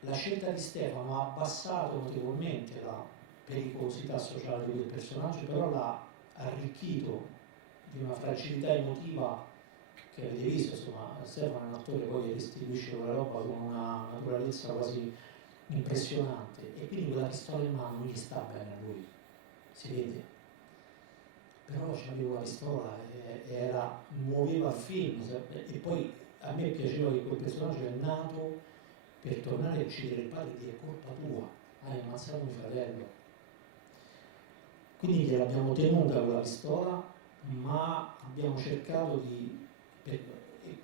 La scelta di Stefano ha abbassato notevolmente la pericolosità sociale di quel personaggio, però l'ha arricchito di una fragilità emotiva che avete visto, insomma, Stefano è un attore poi che restituisce quella roba con una naturalezza quasi impressionante e quindi quella pistola in mano non gli sta bene a lui, si vede. Però c'aveva la pistola e muoveva il film e poi a me piaceva che quel personaggio è nato per tornare a uccidere il padre e dire colpa tua, hai ammazzato mio fratello. Quindi gliel'abbiamo tenuta con la pistola, ma abbiamo cercato di, e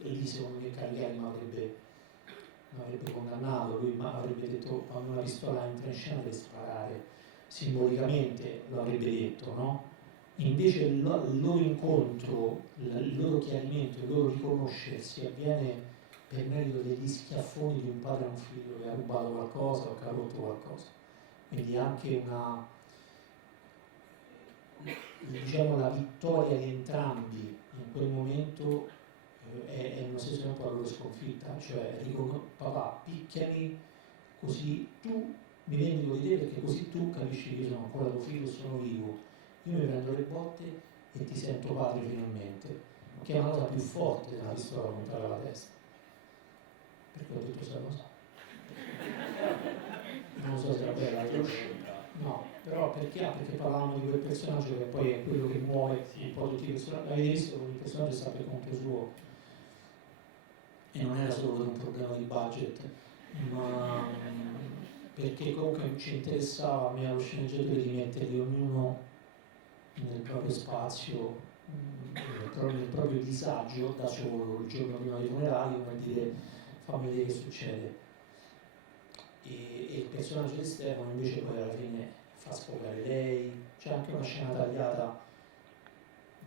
lì secondo me Cagliari mi avrebbe condannato, lui avrebbe detto quando una pistola entra in scena deve sparare, simbolicamente lo avrebbe detto, no? Invece il loro incontro, il loro chiarimento, il loro riconoscersi avviene per merito degli schiaffoni di un padre e un figlio che ha rubato qualcosa o che ha rotto qualcosa. Quindi anche diciamo, la vittoria di entrambi in quel momento è nello stesso tempo la loro sconfitta, cioè dicono papà picchiami così tu mi vendico di te perché così tu capisci che io sono ancora tuo figlio, sono vivo, io mi prendo le botte e ti sento padre finalmente, che è una cosa più forte della pistola puntata alla testa. Perché ho detto questa cosa? Non so se era bella la conoscenza. No, però perché parlavamo di quel personaggio che poi è quello che muove un po' tutti i personaggi. Avete visto che il personaggio sta per conto suo e non era solo per un problema di budget, ma perché comunque ci interessava a me allo sceneggiatore di metterli ognuno nel proprio spazio, nel proprio disagio da solo il giorno prima dei funerali, come dire fammi vedere che succede. E il personaggio di Stefano invece poi alla fine fa sfogare lei, c'è anche una scena tagliata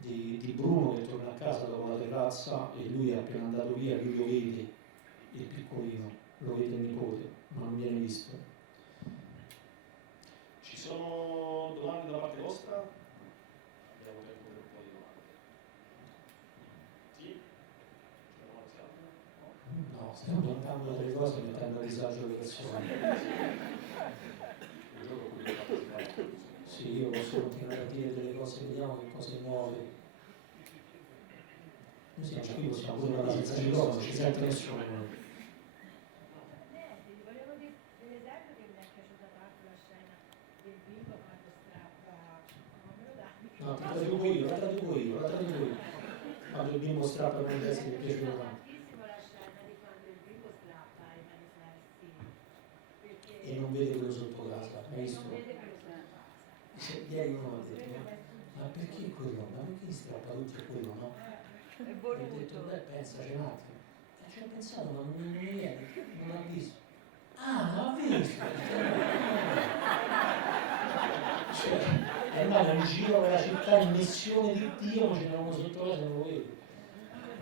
di Bruno che torna a casa dopo la terrazza e lui è appena andato via, lui lo vede, il piccolino, lo vede il nipote, ma non viene visto. Ci sono domande da parte vostra? Abbiamo tempo per un po' di domande. Sì? C'è una domanda? No, stiamo piantando delle cose mettendo a disagio le persone. Sì, io posso continuare a dire delle cose, vediamo che cose nuove. Noi siamo qui, possiamo pure parlare senza microfono, ci sente nessuno. Volevo dire dell'esempio che mi è piaciuta tanto la scena del bimbo quando strappa, non me lo dai? No, la traduco io. Quando il bimbo strappa con i testi mi è piaciuto tanto. Tantissimo la scena di quando il bimbo strappa i manifesti. Perché E non vede quello sotto casa, hai visto? non vede quello sulla casa. Ieri uno ha detto, ma perché quello? Ma perché strappa tutti a quello, no? È E ho detto, beh, pensaci un attimo. E ci ho pensato, ma non viene, non l'ha visto. Ah, non l'ha visto! Cioè, è andato in giro per la città in missione di Dio, ma ce n'era uno sotto casa e non lo vedo.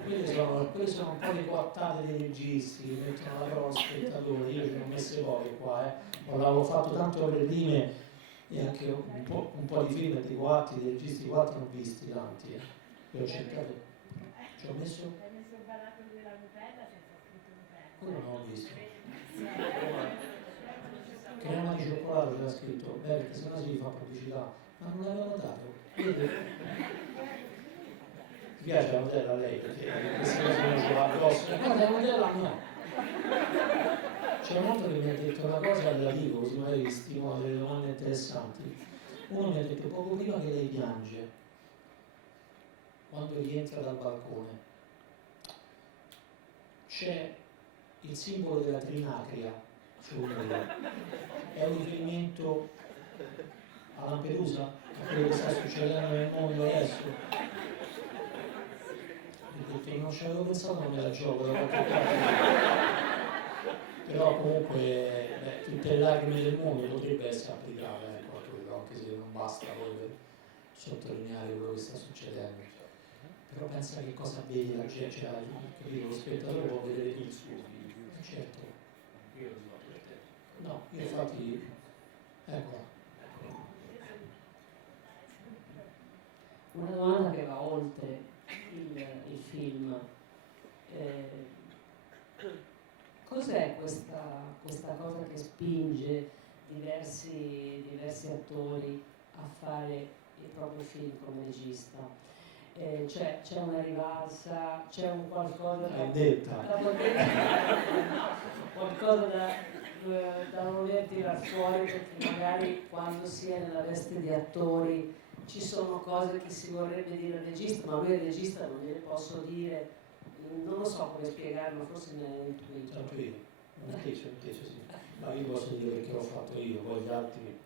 quelle sono un po' le coattate dei registi che mettono la prova allo spettatore. Io ce ne ho messe poche qua, avevo fatto tanto per prime e anche un po' di film e di coatti, dei registi coatti ne ho visti tanti. Li ho cercati. Ci ho messo? Hai messo il baratro della Nutella senza scritto Nutella. Quello non l'ho visto. Crema di cioccolato c'era scritto, perché sennò si fa pubblicità. Ma non l'avevo notato. Vedi? Ti piace la Nutella a lei? Perché queste cose non ce l'ha addosso. Guarda, la Nutella no. C'è un altro che mi ha detto una cosa e la dico, così magari vi stimola delle domande interessanti. Uno mi ha detto poco prima che lei piange, quando rientra dal balcone. C'è il simbolo della trinacria sul muro. È un riferimento a Lampedusa, a quello che sta succedendo nel mondo adesso. Ho detto, non ci avevo pensato, non me la gioco da qualche parte. Però comunque tutte le lacrime del mondo potrebbe essere applicata a quello, anche se non basta poi per sottolineare quello che sta succedendo. Però pensa che cosa vede la gente, cioè, capito, lo spettatore può vedere il suo video. Certo, io lo so per te. No, io infatti, eccola. Una domanda che va oltre il film. Cos'è questa cosa che spinge diversi attori a fare il proprio film come regista? C'è una rivalsa, c'è un qualcosa qualcosa da voler tirar fuori, perché magari quando si è nella veste di attori ci sono cose che si vorrebbe dire al regista, ma lui il regista non gliele posso dire, non lo so come spiegarlo, forse ne hai intuito. Tanto io, non inteso sì. Ma io posso dire perché l'ho fatto io, poi gli altri,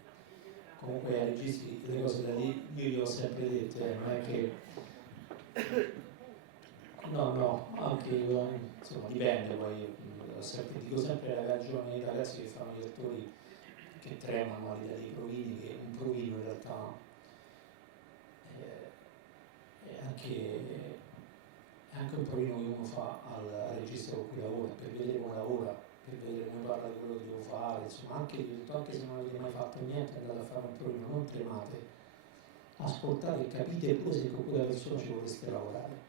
comunque ai registi le cose da lì io gli ho sempre dette, non è che... No, anche io, insomma dipende poi, dico sempre ai giovani ragazzi che fanno gli attori che tremano all'idea dei provini, che un provino in realtà è anche un provino che uno fa al regista con cui lavora, per vedere come lavora, per vedere come parla di quello che devo fare, insomma anche se non avete mai fatto niente andate a fare un provino, non tremate, ascoltate e capite pure se con quella persona ci vorreste lavorare.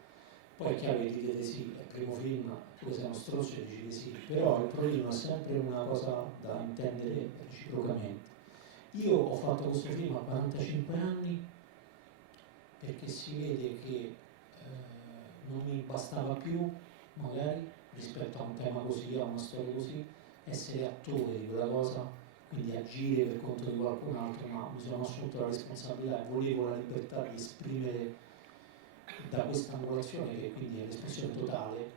Poi è chiaro che dite sì, è il primo film, tu sei uno strozzo e dici sì, però il provino è sempre una cosa da intendere reciprocamente. Io ho fatto questo film a 45 anni perché si vede che non mi bastava più, magari, rispetto a un tema così, a una storia così, essere attore di quella cosa, quindi agire per conto di qualcun altro, ma mi sono assunto la responsabilità e volevo la libertà di esprimere da questa angolazione, che quindi è l'espressione totale,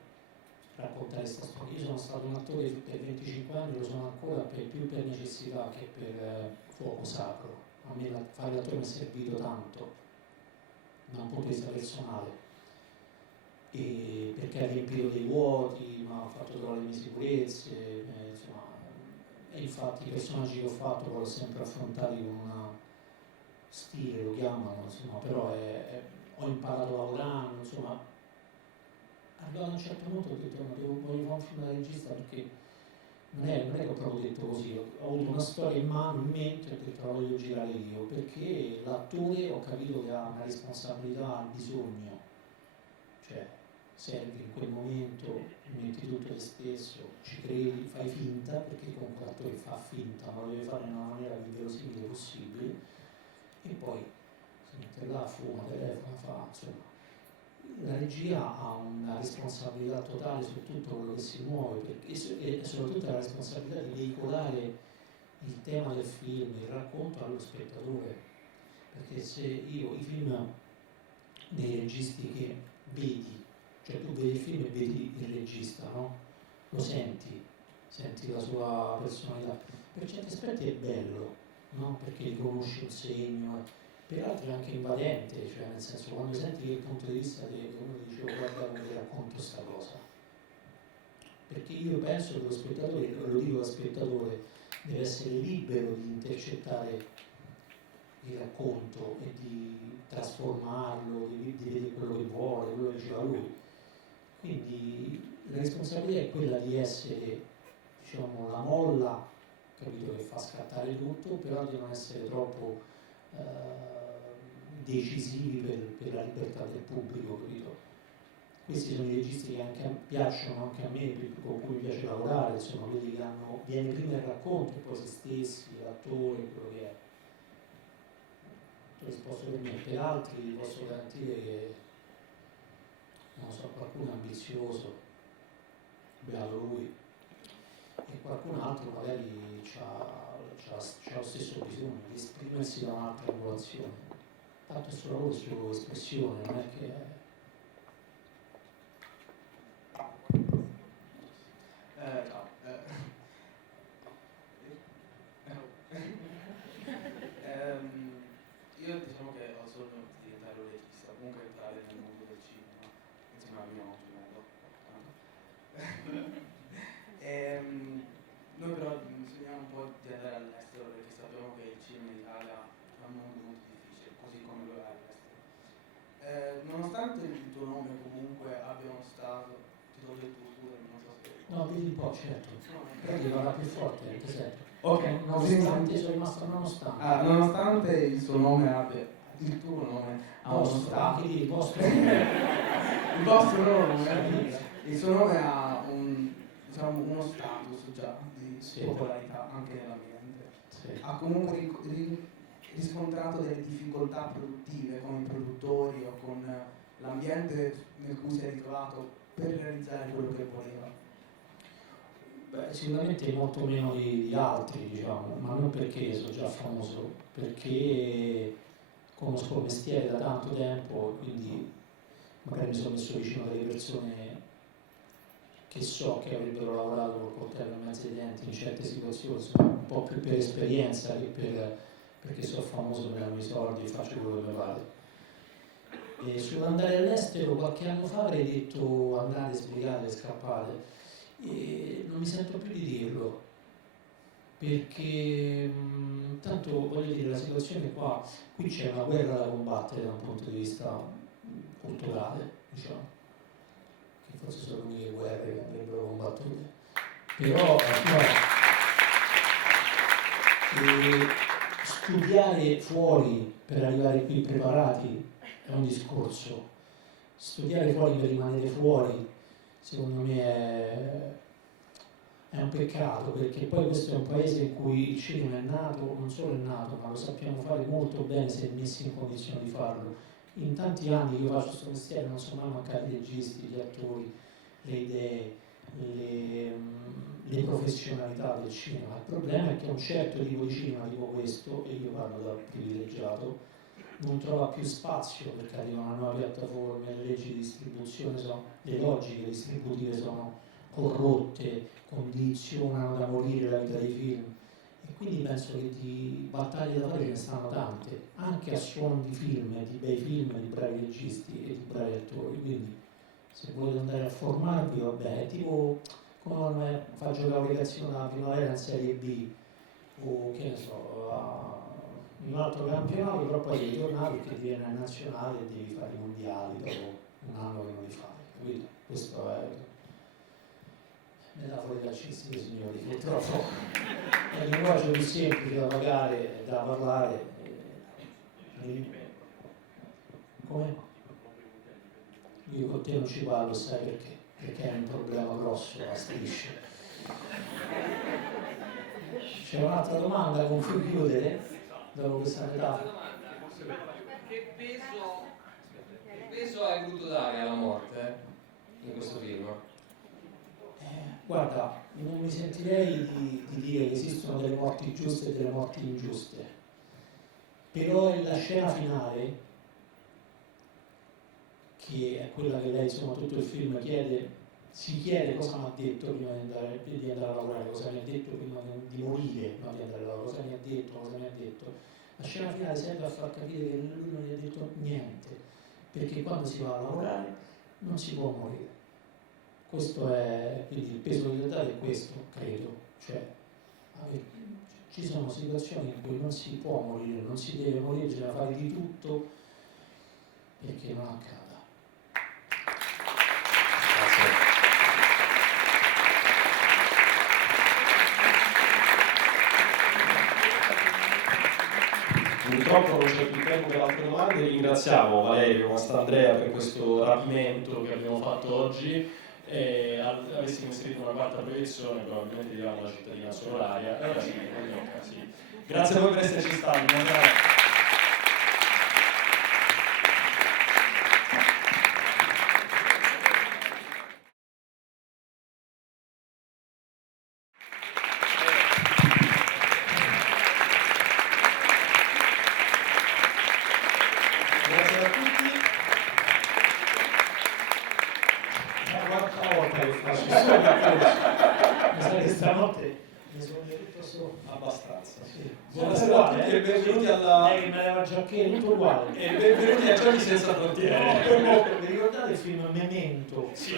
raccontare questa storia. Io sono stato un attore per 25 anni, lo sono ancora più per necessità che per fuoco sacro. A me fare l'attore mi è servito tanto, da un punto di vista personale, e perché ha riempito dei vuoti, ma ha fatto trovare le mie sicurezze, insomma, e infatti i personaggi che ho fatto poi l'ho sempre affrontati con una stile, lo chiamano, insomma, però ho imparato lavorando, insomma, arrivato a un certo punto ho detto no, voglio fare un film da regista perché non è che ho proprio detto così, ho avuto una storia in mano, in mente, e ho detto la voglio girare io, perché l'attore ho capito che ha una responsabilità, ha bisogno, cioè servi in quel momento, metti tutto te stesso, ci credi, fai finta, perché comunque l'attore fa finta, ma lo deve fare in una maniera più verosimile possibile, e poi si mette là, fuma, telefona, fa, insomma. La regia ha una responsabilità totale su tutto quello che si muove e soprattutto la responsabilità di veicolare il tema del film, il racconto allo spettatore, perché se io i film dei registi che vedi, cioè tu vedi il film e vedi il regista, no? Lo senti la sua personalità, per certi aspetti è bello, no? Perché riconosci un segno, per altri è anche invadente, cioè nel senso quando senti che il punto di vista di uno dice guarda come ti racconto sta cosa, perché io penso che lo spettatore, lo dico da spettatore, deve essere libero di intercettare il racconto e di trasformarlo, di vedere quello che vuole, quello che diceva lui. Quindi la responsabilità è quella di essere, diciamo, la molla, capito, che fa scattare tutto, però di non essere troppo decisivi per la libertà del pubblico, capito? Questi sono i registi che piacciono anche a me, con cui mi piace lavorare, insomma, quelli che viene prima il racconto e poi se stessi, l'attore, quello che è. Ho risposto per me, per altri vi posso garantire che, non so, qualcuno è ambizioso, beato lui, e qualcun altro magari ha lo stesso bisogno di esprimersi da un'altra angolazione. Tanto il suo lavoro è solo espressione, non è che... Ciao. Io diciamo che ho sogno di diventare un regista, comunque entrare nel mondo del cinema, insieme al mio gemello. Noi però sogniamo un po' di andare all'estero perché sappiamo che il cinema in Italia è un mondo molto difficile, così come lo è all'estero. Nonostante il tuo nome comunque abbia uno stato, ti do del tuo pure, non so se... No, vedi un po', certo. Però devi parlare più forte, ti sento. Ok, Nonostante sono rimasto nonostante. nonostante il suo nome abbia, il tuo nome ha uno Posto, stato, anche lì, posto. il vostro nome, il suo nome ha uno status già di popolarità anche nell'ambiente. Sì. Ha comunque riscontrato delle difficoltà produttive con i produttori o con l'ambiente nel cui si è ritrovato per realizzare quello che voleva. Beh, sicuramente molto meno di altri, diciamo, ma non perché sono già famoso, perché conosco il mestiere da tanto tempo, quindi magari mi sono messo vicino a delle persone che so che avrebbero lavorato col coltello in mezzo ai denti in certe situazioni, insomma, un po' più per esperienza che perché sono famoso, mi danno i soldi e faccio quello che mi pare. E sull'andare all'estero qualche anno fa avrei detto andate, sbrigate, scappate. E non mi sento più di dirlo, perché tanto voglio dire, la situazione qui c'è una guerra da combattere da un punto di vista culturale, diciamo, che forse sono le uniche guerre che andrebbero combattute, però studiare fuori per arrivare qui preparati è un discorso, studiare fuori per rimanere fuori secondo me è un peccato, perché poi questo è un paese in cui il cinema è nato, non solo è nato, ma lo sappiamo fare molto bene se messi in condizione di farlo. In tanti anni che io faccio questo mestiere non sono mai mancati i registi, gli attori, le idee, le professionalità del cinema. Il problema è che un certo tipo di cinema, tipo questo, e io parlo da privilegiato, non trova più spazio perché arrivano una nuova piattaforma, le leggi di distribuzione le logiche distributive sono corrotte, condizionano da morire la vita dei film, e quindi penso che di battaglie da fare ce ne stanno tante, anche a suon di film, di bei film, di bravi registi e di bravi attori. Quindi se volete andare a formarvi va bene, tipo come fa giocare un ragazzino dalla primavera in Serie B o che ne so, in un altro campionato, però poi devi tornare perché ti viene al nazionale e devi fare i mondiali dopo un anno che non li fai, capito? Questo è metafore calcistiche, signori, purtroppo è il linguaggio più semplice da pagare, da parlare. Come? Io con te non ci parlo, sai perché? Perché è un problema grosso la striscia. C'è un'altra domanda con cui chiudere? Dopo questa metà. Che peso hai voluto dare alla morte in questo film? Guarda, non mi sentirei di dire che esistono delle morti giuste e delle morti ingiuste, però è la scena finale, che è quella che lei, insomma, tutto il film si chiede cosa mi ha detto prima di andare a lavorare, cosa mi ha detto prima di morire, non di andare a lavorare, cosa mi ha detto, cosa mi ha detto. La scena finale serve a far capire che lui non gli ha detto niente, perché quando si va a lavorare non si può morire. Questo è, quindi il peso di realtà è questo, credo, cioè ci sono situazioni in cui non si può morire, non si deve morire, bisogna fare di tutto perché non accada. Grazie. purtroppo non c'è più tempo per altre domande. Ringraziamo Valerio, Mastandrea per questo rapimento che abbiamo fatto oggi. E avessimo inserito una quarta proiezione probabilmente diamo la cittadinanza onoraria. E ora sì, sì. Grazie a voi per esserci stati. Grazie a tutti. È la quarta volta che faccio questo percorso. Mi sa che stanotte mi sono detto solo. Abbastanza. Sì. Buonasera a tutti e benvenuti alla... Lei me leva giacchetta, tutto uguale. E benvenuti a Giochi Senza Frontiere. No, vi ricordate il film Memento? Sì.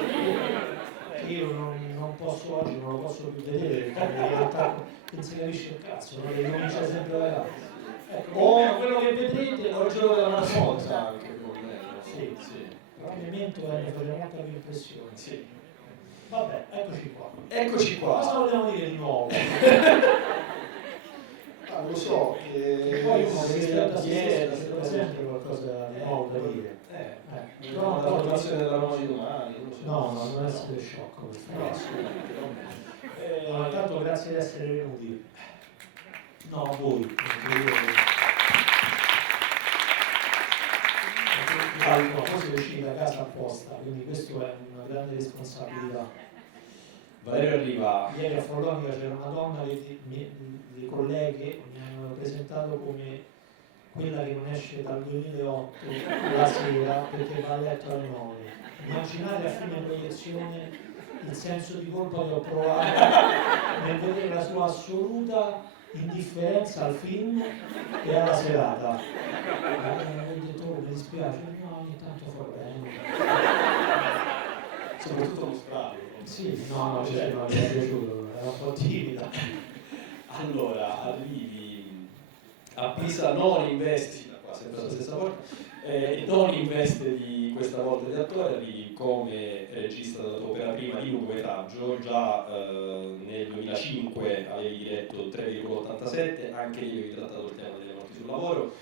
Io non posso oggi, non lo posso più vedere perché in realtà non si capisce il cazzo, no? Devi cominciare sempre da capo. Ecco, o quello che vedrete Ho il gioco della mascotta anche con me. Sì, Sì. però Memento mi faceva molta più impressione. Sì. Vabbè, eccoci qua. Eccoci Cosa qua. vogliamo dire di nuovo? Ah, lo so E che poi uno si che sta chiede sempre qualcosa di nuovo da dire. no, la formazione della Roma di domani. Non lo so. No, non essere sciocco per No, favore. assolutamente. Intanto grazie di essere venuti. No, a voi. Perché io... Poi si uscì da casa apposta, quindi questo è una grande responsabilità. Valerio arriva. Ieri a Follonica c'era una donna che le colleghe mi hanno presentato come quella che non esce dal 2008 la sera perché va a letto alle 9. Immaginate a fine proiezione il senso di colpa che ho provato nel vedere la sua assoluta indifferenza al film e alla serata. Ho detto, oh, mi dispiace, no, ogni tanto fa bene. Soprattutto mostrarlo. Sì, no, mi è piaciuto, era un po' timida. Allora, arrivi a Pisa, non investi, da qua sempre la stessa volta, non investe di questa volta di attore, arrivi come regista della tua opera prima di lungometraggio, già nel 2005 avevi diretto 3,87, anche lì avevi trattato il tema delle morti sul lavoro.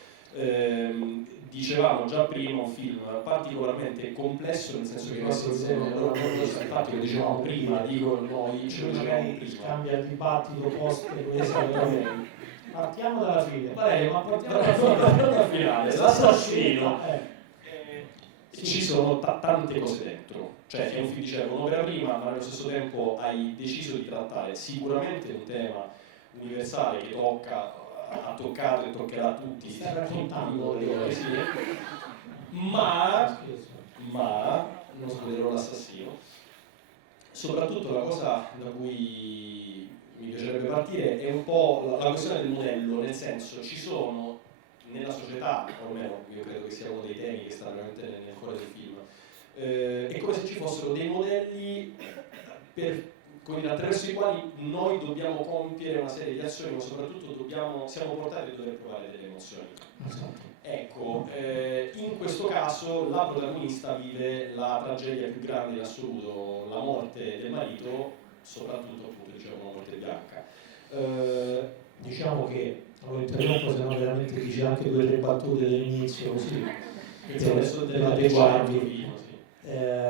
Dicevamo già prima un film particolarmente complesso, nel senso che infatti lo dicevamo prima, dico noi ce lo dicevamo prima. Cambia il dibattito post questo. Partiamo dalla fine. Ma partiamo dalla finale. L'assassino. Sì. Ci sono tante cose dentro, cioè è un film, dicevo, un'opera prima, ma nello stesso tempo hai deciso di trattare sicuramente un tema universale che ha toccato e toccherà a tutti, Stai raccontando sì. ma non spoilerò l'assassino. Soprattutto la cosa da cui mi piacerebbe partire è un po' la questione del modello, nel senso ci sono nella società, o almeno io credo che sia uno dei temi che sta veramente nel cuore del film, è come se ci fossero dei modelli attraverso i quali noi dobbiamo compiere una serie di azioni, ma soprattutto siamo portati a dover provare delle emozioni. Ecco, in questo caso la protagonista vive la tragedia più grande in assoluto, la morte del marito, soprattutto appunto diciamo una morte bianca. Diciamo che lo interrompo, se no veramente dice anche 2 o 3 battute dell'inizio così. Adesso te guardi. sì.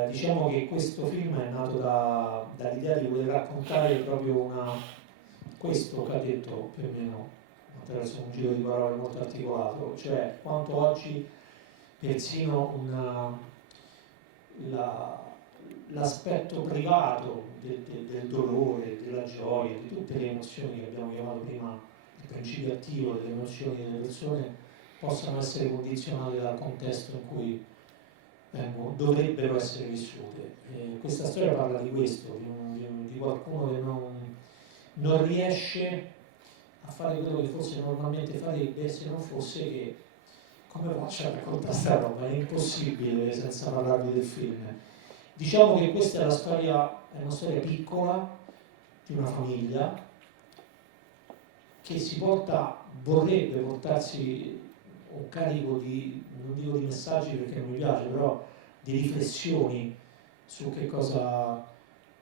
Diciamo che questo film è nato dall'idea di voler raccontare proprio questo che ha detto più o meno attraverso un giro di parole molto articolato, cioè quanto oggi persino l'aspetto privato del dolore, della gioia, di tutte le emozioni che abbiamo chiamato prima il principio attivo delle emozioni delle persone possano essere condizionate dal contesto in cui dovrebbero essere vissute. Questa storia parla di questo, di qualcuno che non riesce a fare quello che forse normalmente farebbe se non fosse che, come faccio a raccontare questa roba? È impossibile senza parlarvi del film. Diciamo che questa è una storia piccola di una famiglia che vorrebbe portarsi un carico non dico di messaggi perché non mi piace, però di riflessioni su che cosa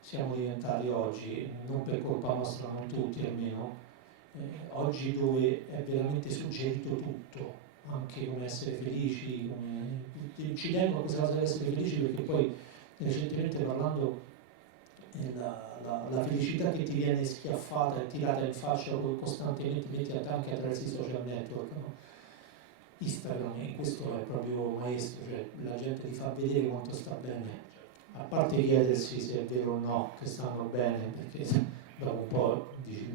siamo diventati oggi, non per colpa nostra, non tutti almeno, oggi dove è veramente suggerito tutto, anche come essere felici, ci tengo a questa cosa di essere felici perché poi recentemente parlando la felicità che ti viene schiaffata e tirata in faccia costantemente anche attraverso i social network, no? Instagram, e questo è proprio maestro, cioè la gente ti fa vedere quanto sta bene, a parte chiedersi se è vero o no che stanno bene, perché dopo un po' dici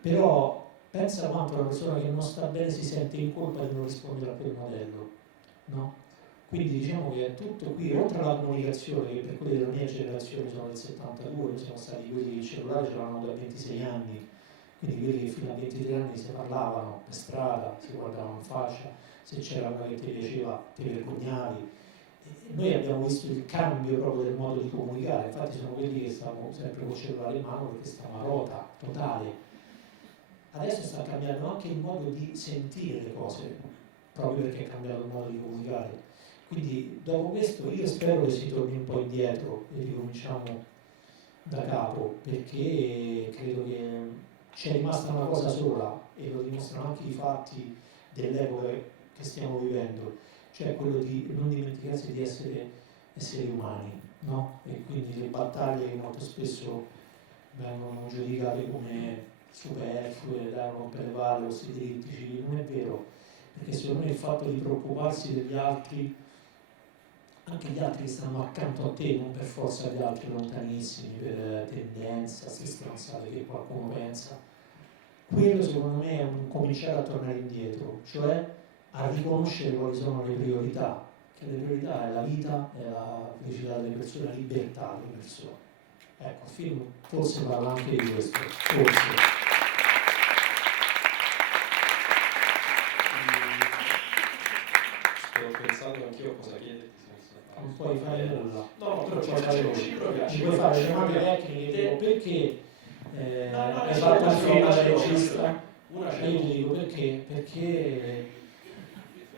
però pensa quanto una persona che non sta bene si sente in colpa di non rispondere a quel modello, no? Quindi diciamo che è tutto qui, oltre alla comunicazione, che per quelli della mia generazione sono del 72, noi siamo stati quelli che il cellulare ce l'hanno da 26 anni, quindi quelli che fino a 23 anni si parlavano per strada, si guardavano in faccia, se c'era una che ti piaceva ti vergognavi. E noi abbiamo visto il cambio proprio del modo di comunicare, infatti sono quelli che stavano sempre con il cellulare in mano perché sta una rota totale. Adesso sta cambiando anche il modo di sentire le cose, proprio perché è cambiato il modo di comunicare. Quindi dopo questo io spero che si torni un po' indietro e ricominciamo da capo, perché credo che c'è rimasta una cosa sola e lo dimostrano anche i fatti dell'epoca che stiamo vivendo, cioè quello di non dimenticarsi di essere esseri umani, no? E quindi le battaglie che molto spesso vengono giudicate come superflue, da rompere le palle, questi diritti civili, non è vero, perché secondo me il fatto di preoccuparsi degli altri, anche gli altri che stanno accanto a te, non per forza gli altri lontanissimi, per tendenza, queste stronzate che qualcuno pensa, quello secondo me è un cominciare a tornare indietro, cioè a riconoscere quali sono le priorità, che le priorità è la vita, è la felicità delle persone, la libertà delle persone. Ecco, il film forse parla anche di questo, forse. Sto pensando anch'io a cosa chiederti senza Non puoi fare nulla. No, però ci puoi puoi fare le domande tecniche, tipo perché no, hai fatto il film da regista? Una E io ti dico perché,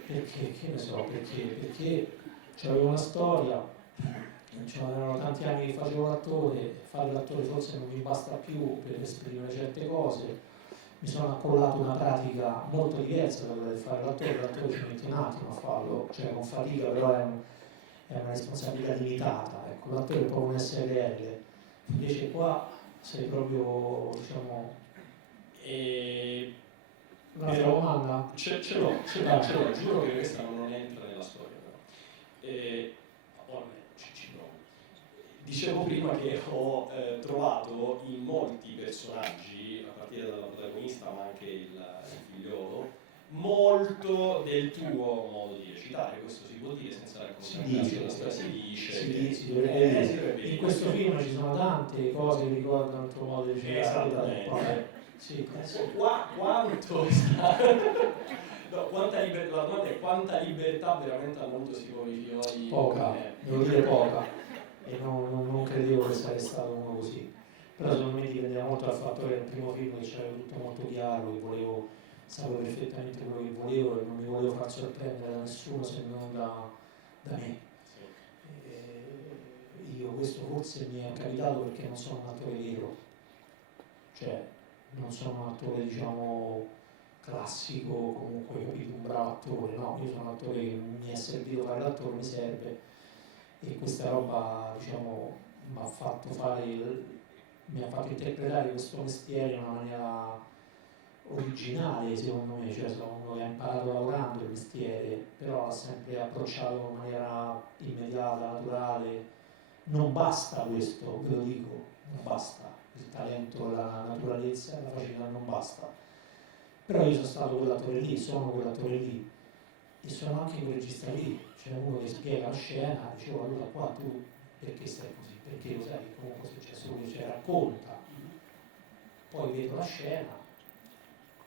che ne so, perché c'avevo una storia, c'erano tanti anni che facevo l'attore, fare l'attore forse non mi basta più per esprimere certe cose, mi sono accollato una pratica molto diversa da quella di fare l'attore ci mette un attimo a farlo, cioè con fatica, però è una responsabilità limitata, ecco, l'attore è proprio un SRL, invece qua sei proprio, diciamo... Un'altra domanda? Ce l'ho, giuro che questa non entra nella storia però. Ci provo. Dicevo prima che ho trovato in molti personaggi, a partire dalla protagonista ma anche il figliolo, molto del tuo modo di recitare, questo si può dire senza raccontare la storia, si dice. Si dovrebbe dire. In questo film ci sono tante cose che ricordano il tuo modo di recitare. Esattamente. Sì. Quanto no, la domanda è quanta libertà veramente hanno avuto questi poveri figlioli? Poca, devo dire poca, e non credevo che sarei stato uno così, però secondo me dipendeva molto dal fatto che era il primo film che c'era tutto molto chiaro, che sapevo perfettamente quello che volevo e non mi volevo far sorprendere da nessuno se non da me. Io questo forse mi è capitato perché non sono un attore vero, cioè non sono un attore diciamo classico, comunque capito, un bravo attore, no, io sono un attore che mi è servito fare l'attore, mi serve, e questa roba diciamo mi ha fatto interpretare questo mestiere in una maniera originale secondo me, cioè sono uno che ha imparato lavorando il mestiere, però ha sempre approcciato in maniera immediata, naturale. Non basta questo, ve lo dico, non basta, il talento, la naturalezza e la facilità non basta. Però io sono stato quell'attore lì, sono quell'attore lì e sono anche quel regista lì, c'è uno che spiega la scena, dicevo allora qua tu perché stai così, perché lo sai che comunque è successo quello che c'è, racconta, poi vedo la scena,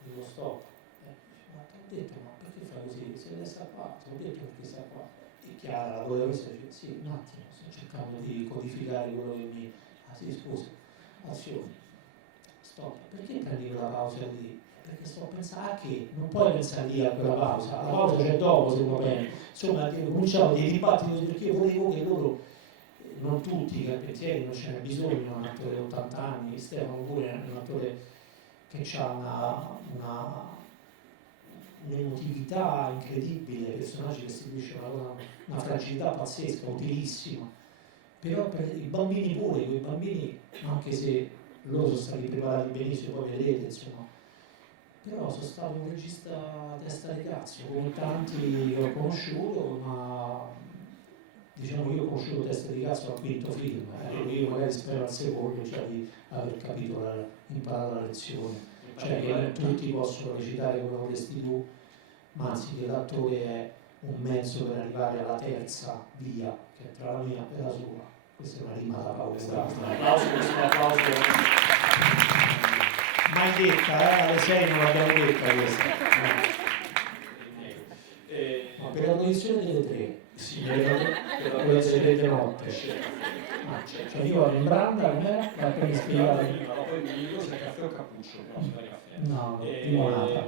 dico stop, ma ti ho detto ma perché fai così, se lei sta qua, ti ho detto perché sta qua, e Chiara, la protagonista dice sì un attimo, sto cercando di codificare quello che mi, ah sì scusa, azione, stop, perché prendi quella pausa lì? Perché sto pensando che non puoi pensare lì a quella pausa, la pausa c'è dopo se va bene, insomma cominciavo dei dibattiti perché io volevo che loro, non tutti i Carpentieri, non ce n'è bisogno, un attore di 80 anni, Stefano pure è un attore che ha un'emotività incredibile, personaggi che restituisce una fragilità pazzesca, utilissima. Però per i bambini pure, quei bambini, anche se loro sono stati preparati benissimo, poi vedete, insomma, però sono stato un regista a testa di cazzo, come tanti che ho conosciuto, ma diciamo io ho conosciuto testa di cazzo al quinto film, io magari spero al secondo già di aver capito, imparato la lezione, cioè che non tutti possono recitare come vorresti tu, ma anzi che l'attore è un mezzo per arrivare alla terza via, che tra la mia e la sua. Questa è una rima da Paolo Estrato. Un applauso. Mai detta, alle 6 non l'abbiamo detta questa. Ma per la posizione delle 3, Sì, per quella delle 3 notte. Cioè io vado in branda, com'era? Ma poi mi spiegate. ma poi mi dico se è caffè o cappuccio, no, se è caffè. No, limonata.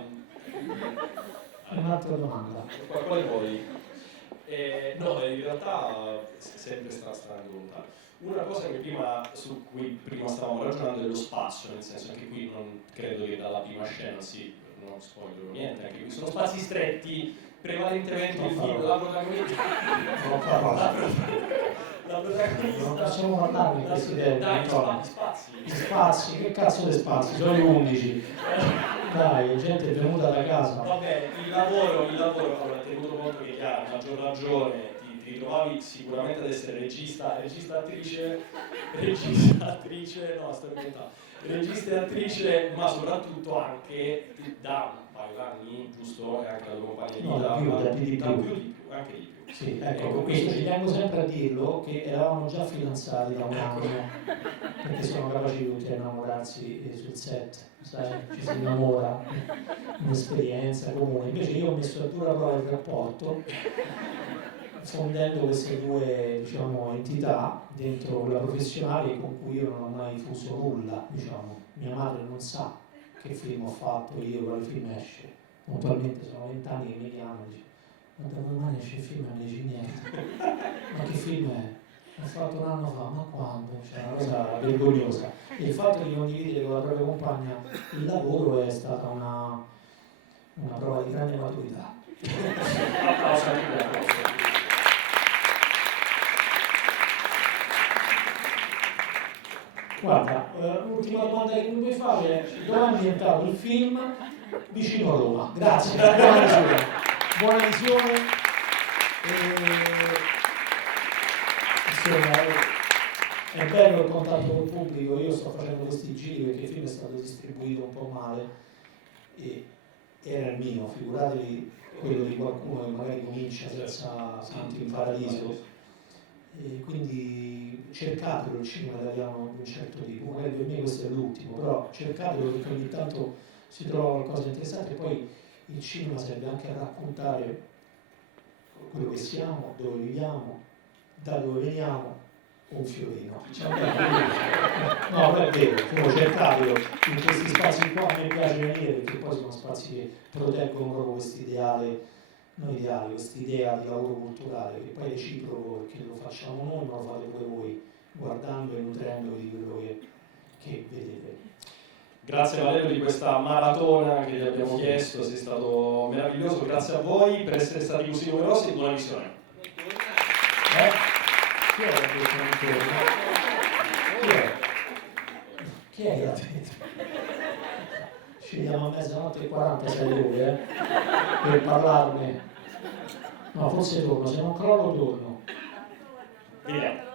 Un'altra domanda. Quale poi? No, in realtà sempre strana volontà. Una cosa su cui prima stavamo ragionando è lo spazio, nel senso anche qui non credo che dalla prima scena non spoilerò niente, anche qui sono spazi stretti, prevalentemente il film, la protagonista. Non possiamo parlarne di questi temi. Dai, spazi. Spazi, che cazzo di spazi? Sono gli 11. Dai, gente è venuta da casa. Va bene, il lavoro, allora tenuto conto che chiaro, a maggior ragione ti ritrovavi sicuramente ad essere regista e attrice, ma soprattutto anche da un paio d'anni, giusto? E anche la tua compagna di vita, Anche di più. Sì, ecco, questo ci tengo sempre a dirlo, che eravamo già fidanzati da un anno, perché sono capaci tutti a innamorarsi sul set, sai? Ci si innamora, un'esperienza comune. Invece io ho messo a dura prova il rapporto, fondendo queste due, diciamo, entità dentro quella professionale con cui io non ho mai fuso nulla, diciamo. Mia madre non sa che film ho fatto io, quale film esce. Puntualmente sono 20 anni che mi chiamano e dice: ma da domani esce il film e mi dici niente. Ma che film è? L'ho fatto un anno fa, ma quando? Cioè, una cosa vergognosa. E il fatto di condividere con la propria compagna il lavoro è stata una prova di grande maturità. Guarda, l'ultima domanda che mi puoi fare è: dove è ambientato il film? Vicino a Roma. Grazie, buona visione. Insomma, è bello il contatto col pubblico. Io sto facendo questi giri perché il film è stato distribuito un po' male e era il mio, figuratevi quello di qualcuno che magari comincia senza Santi in Paradiso. E quindi cercatelo il cinema italiano di un certo tipo, magari per me questo è l'ultimo, però cercatelo perché ogni tanto si trova qualcosa di interessante. E poi il cinema serve anche a raccontare quello che siamo, dove viviamo, da dove veniamo, un fiorino. No, non è vero, cercatelo in questi spazi qua, a me piace venire perché poi sono spazi che proteggono proprio questo ideale, quest'idea di lavoro culturale, che poi è reciproco perché lo facciamo noi, ma lo fate pure voi, guardando e nutrendovi di quello che vedete. Grazie Valerio di questa maratona che ti abbiamo chiesto, sei stato meraviglioso, grazie a voi per essere stati così numerosi e buona visione. Chi è Chi è là dentro? Scendiamo a mezzanotte e 46 ore per parlarne. No, forse torno, se non crollo torno. Via.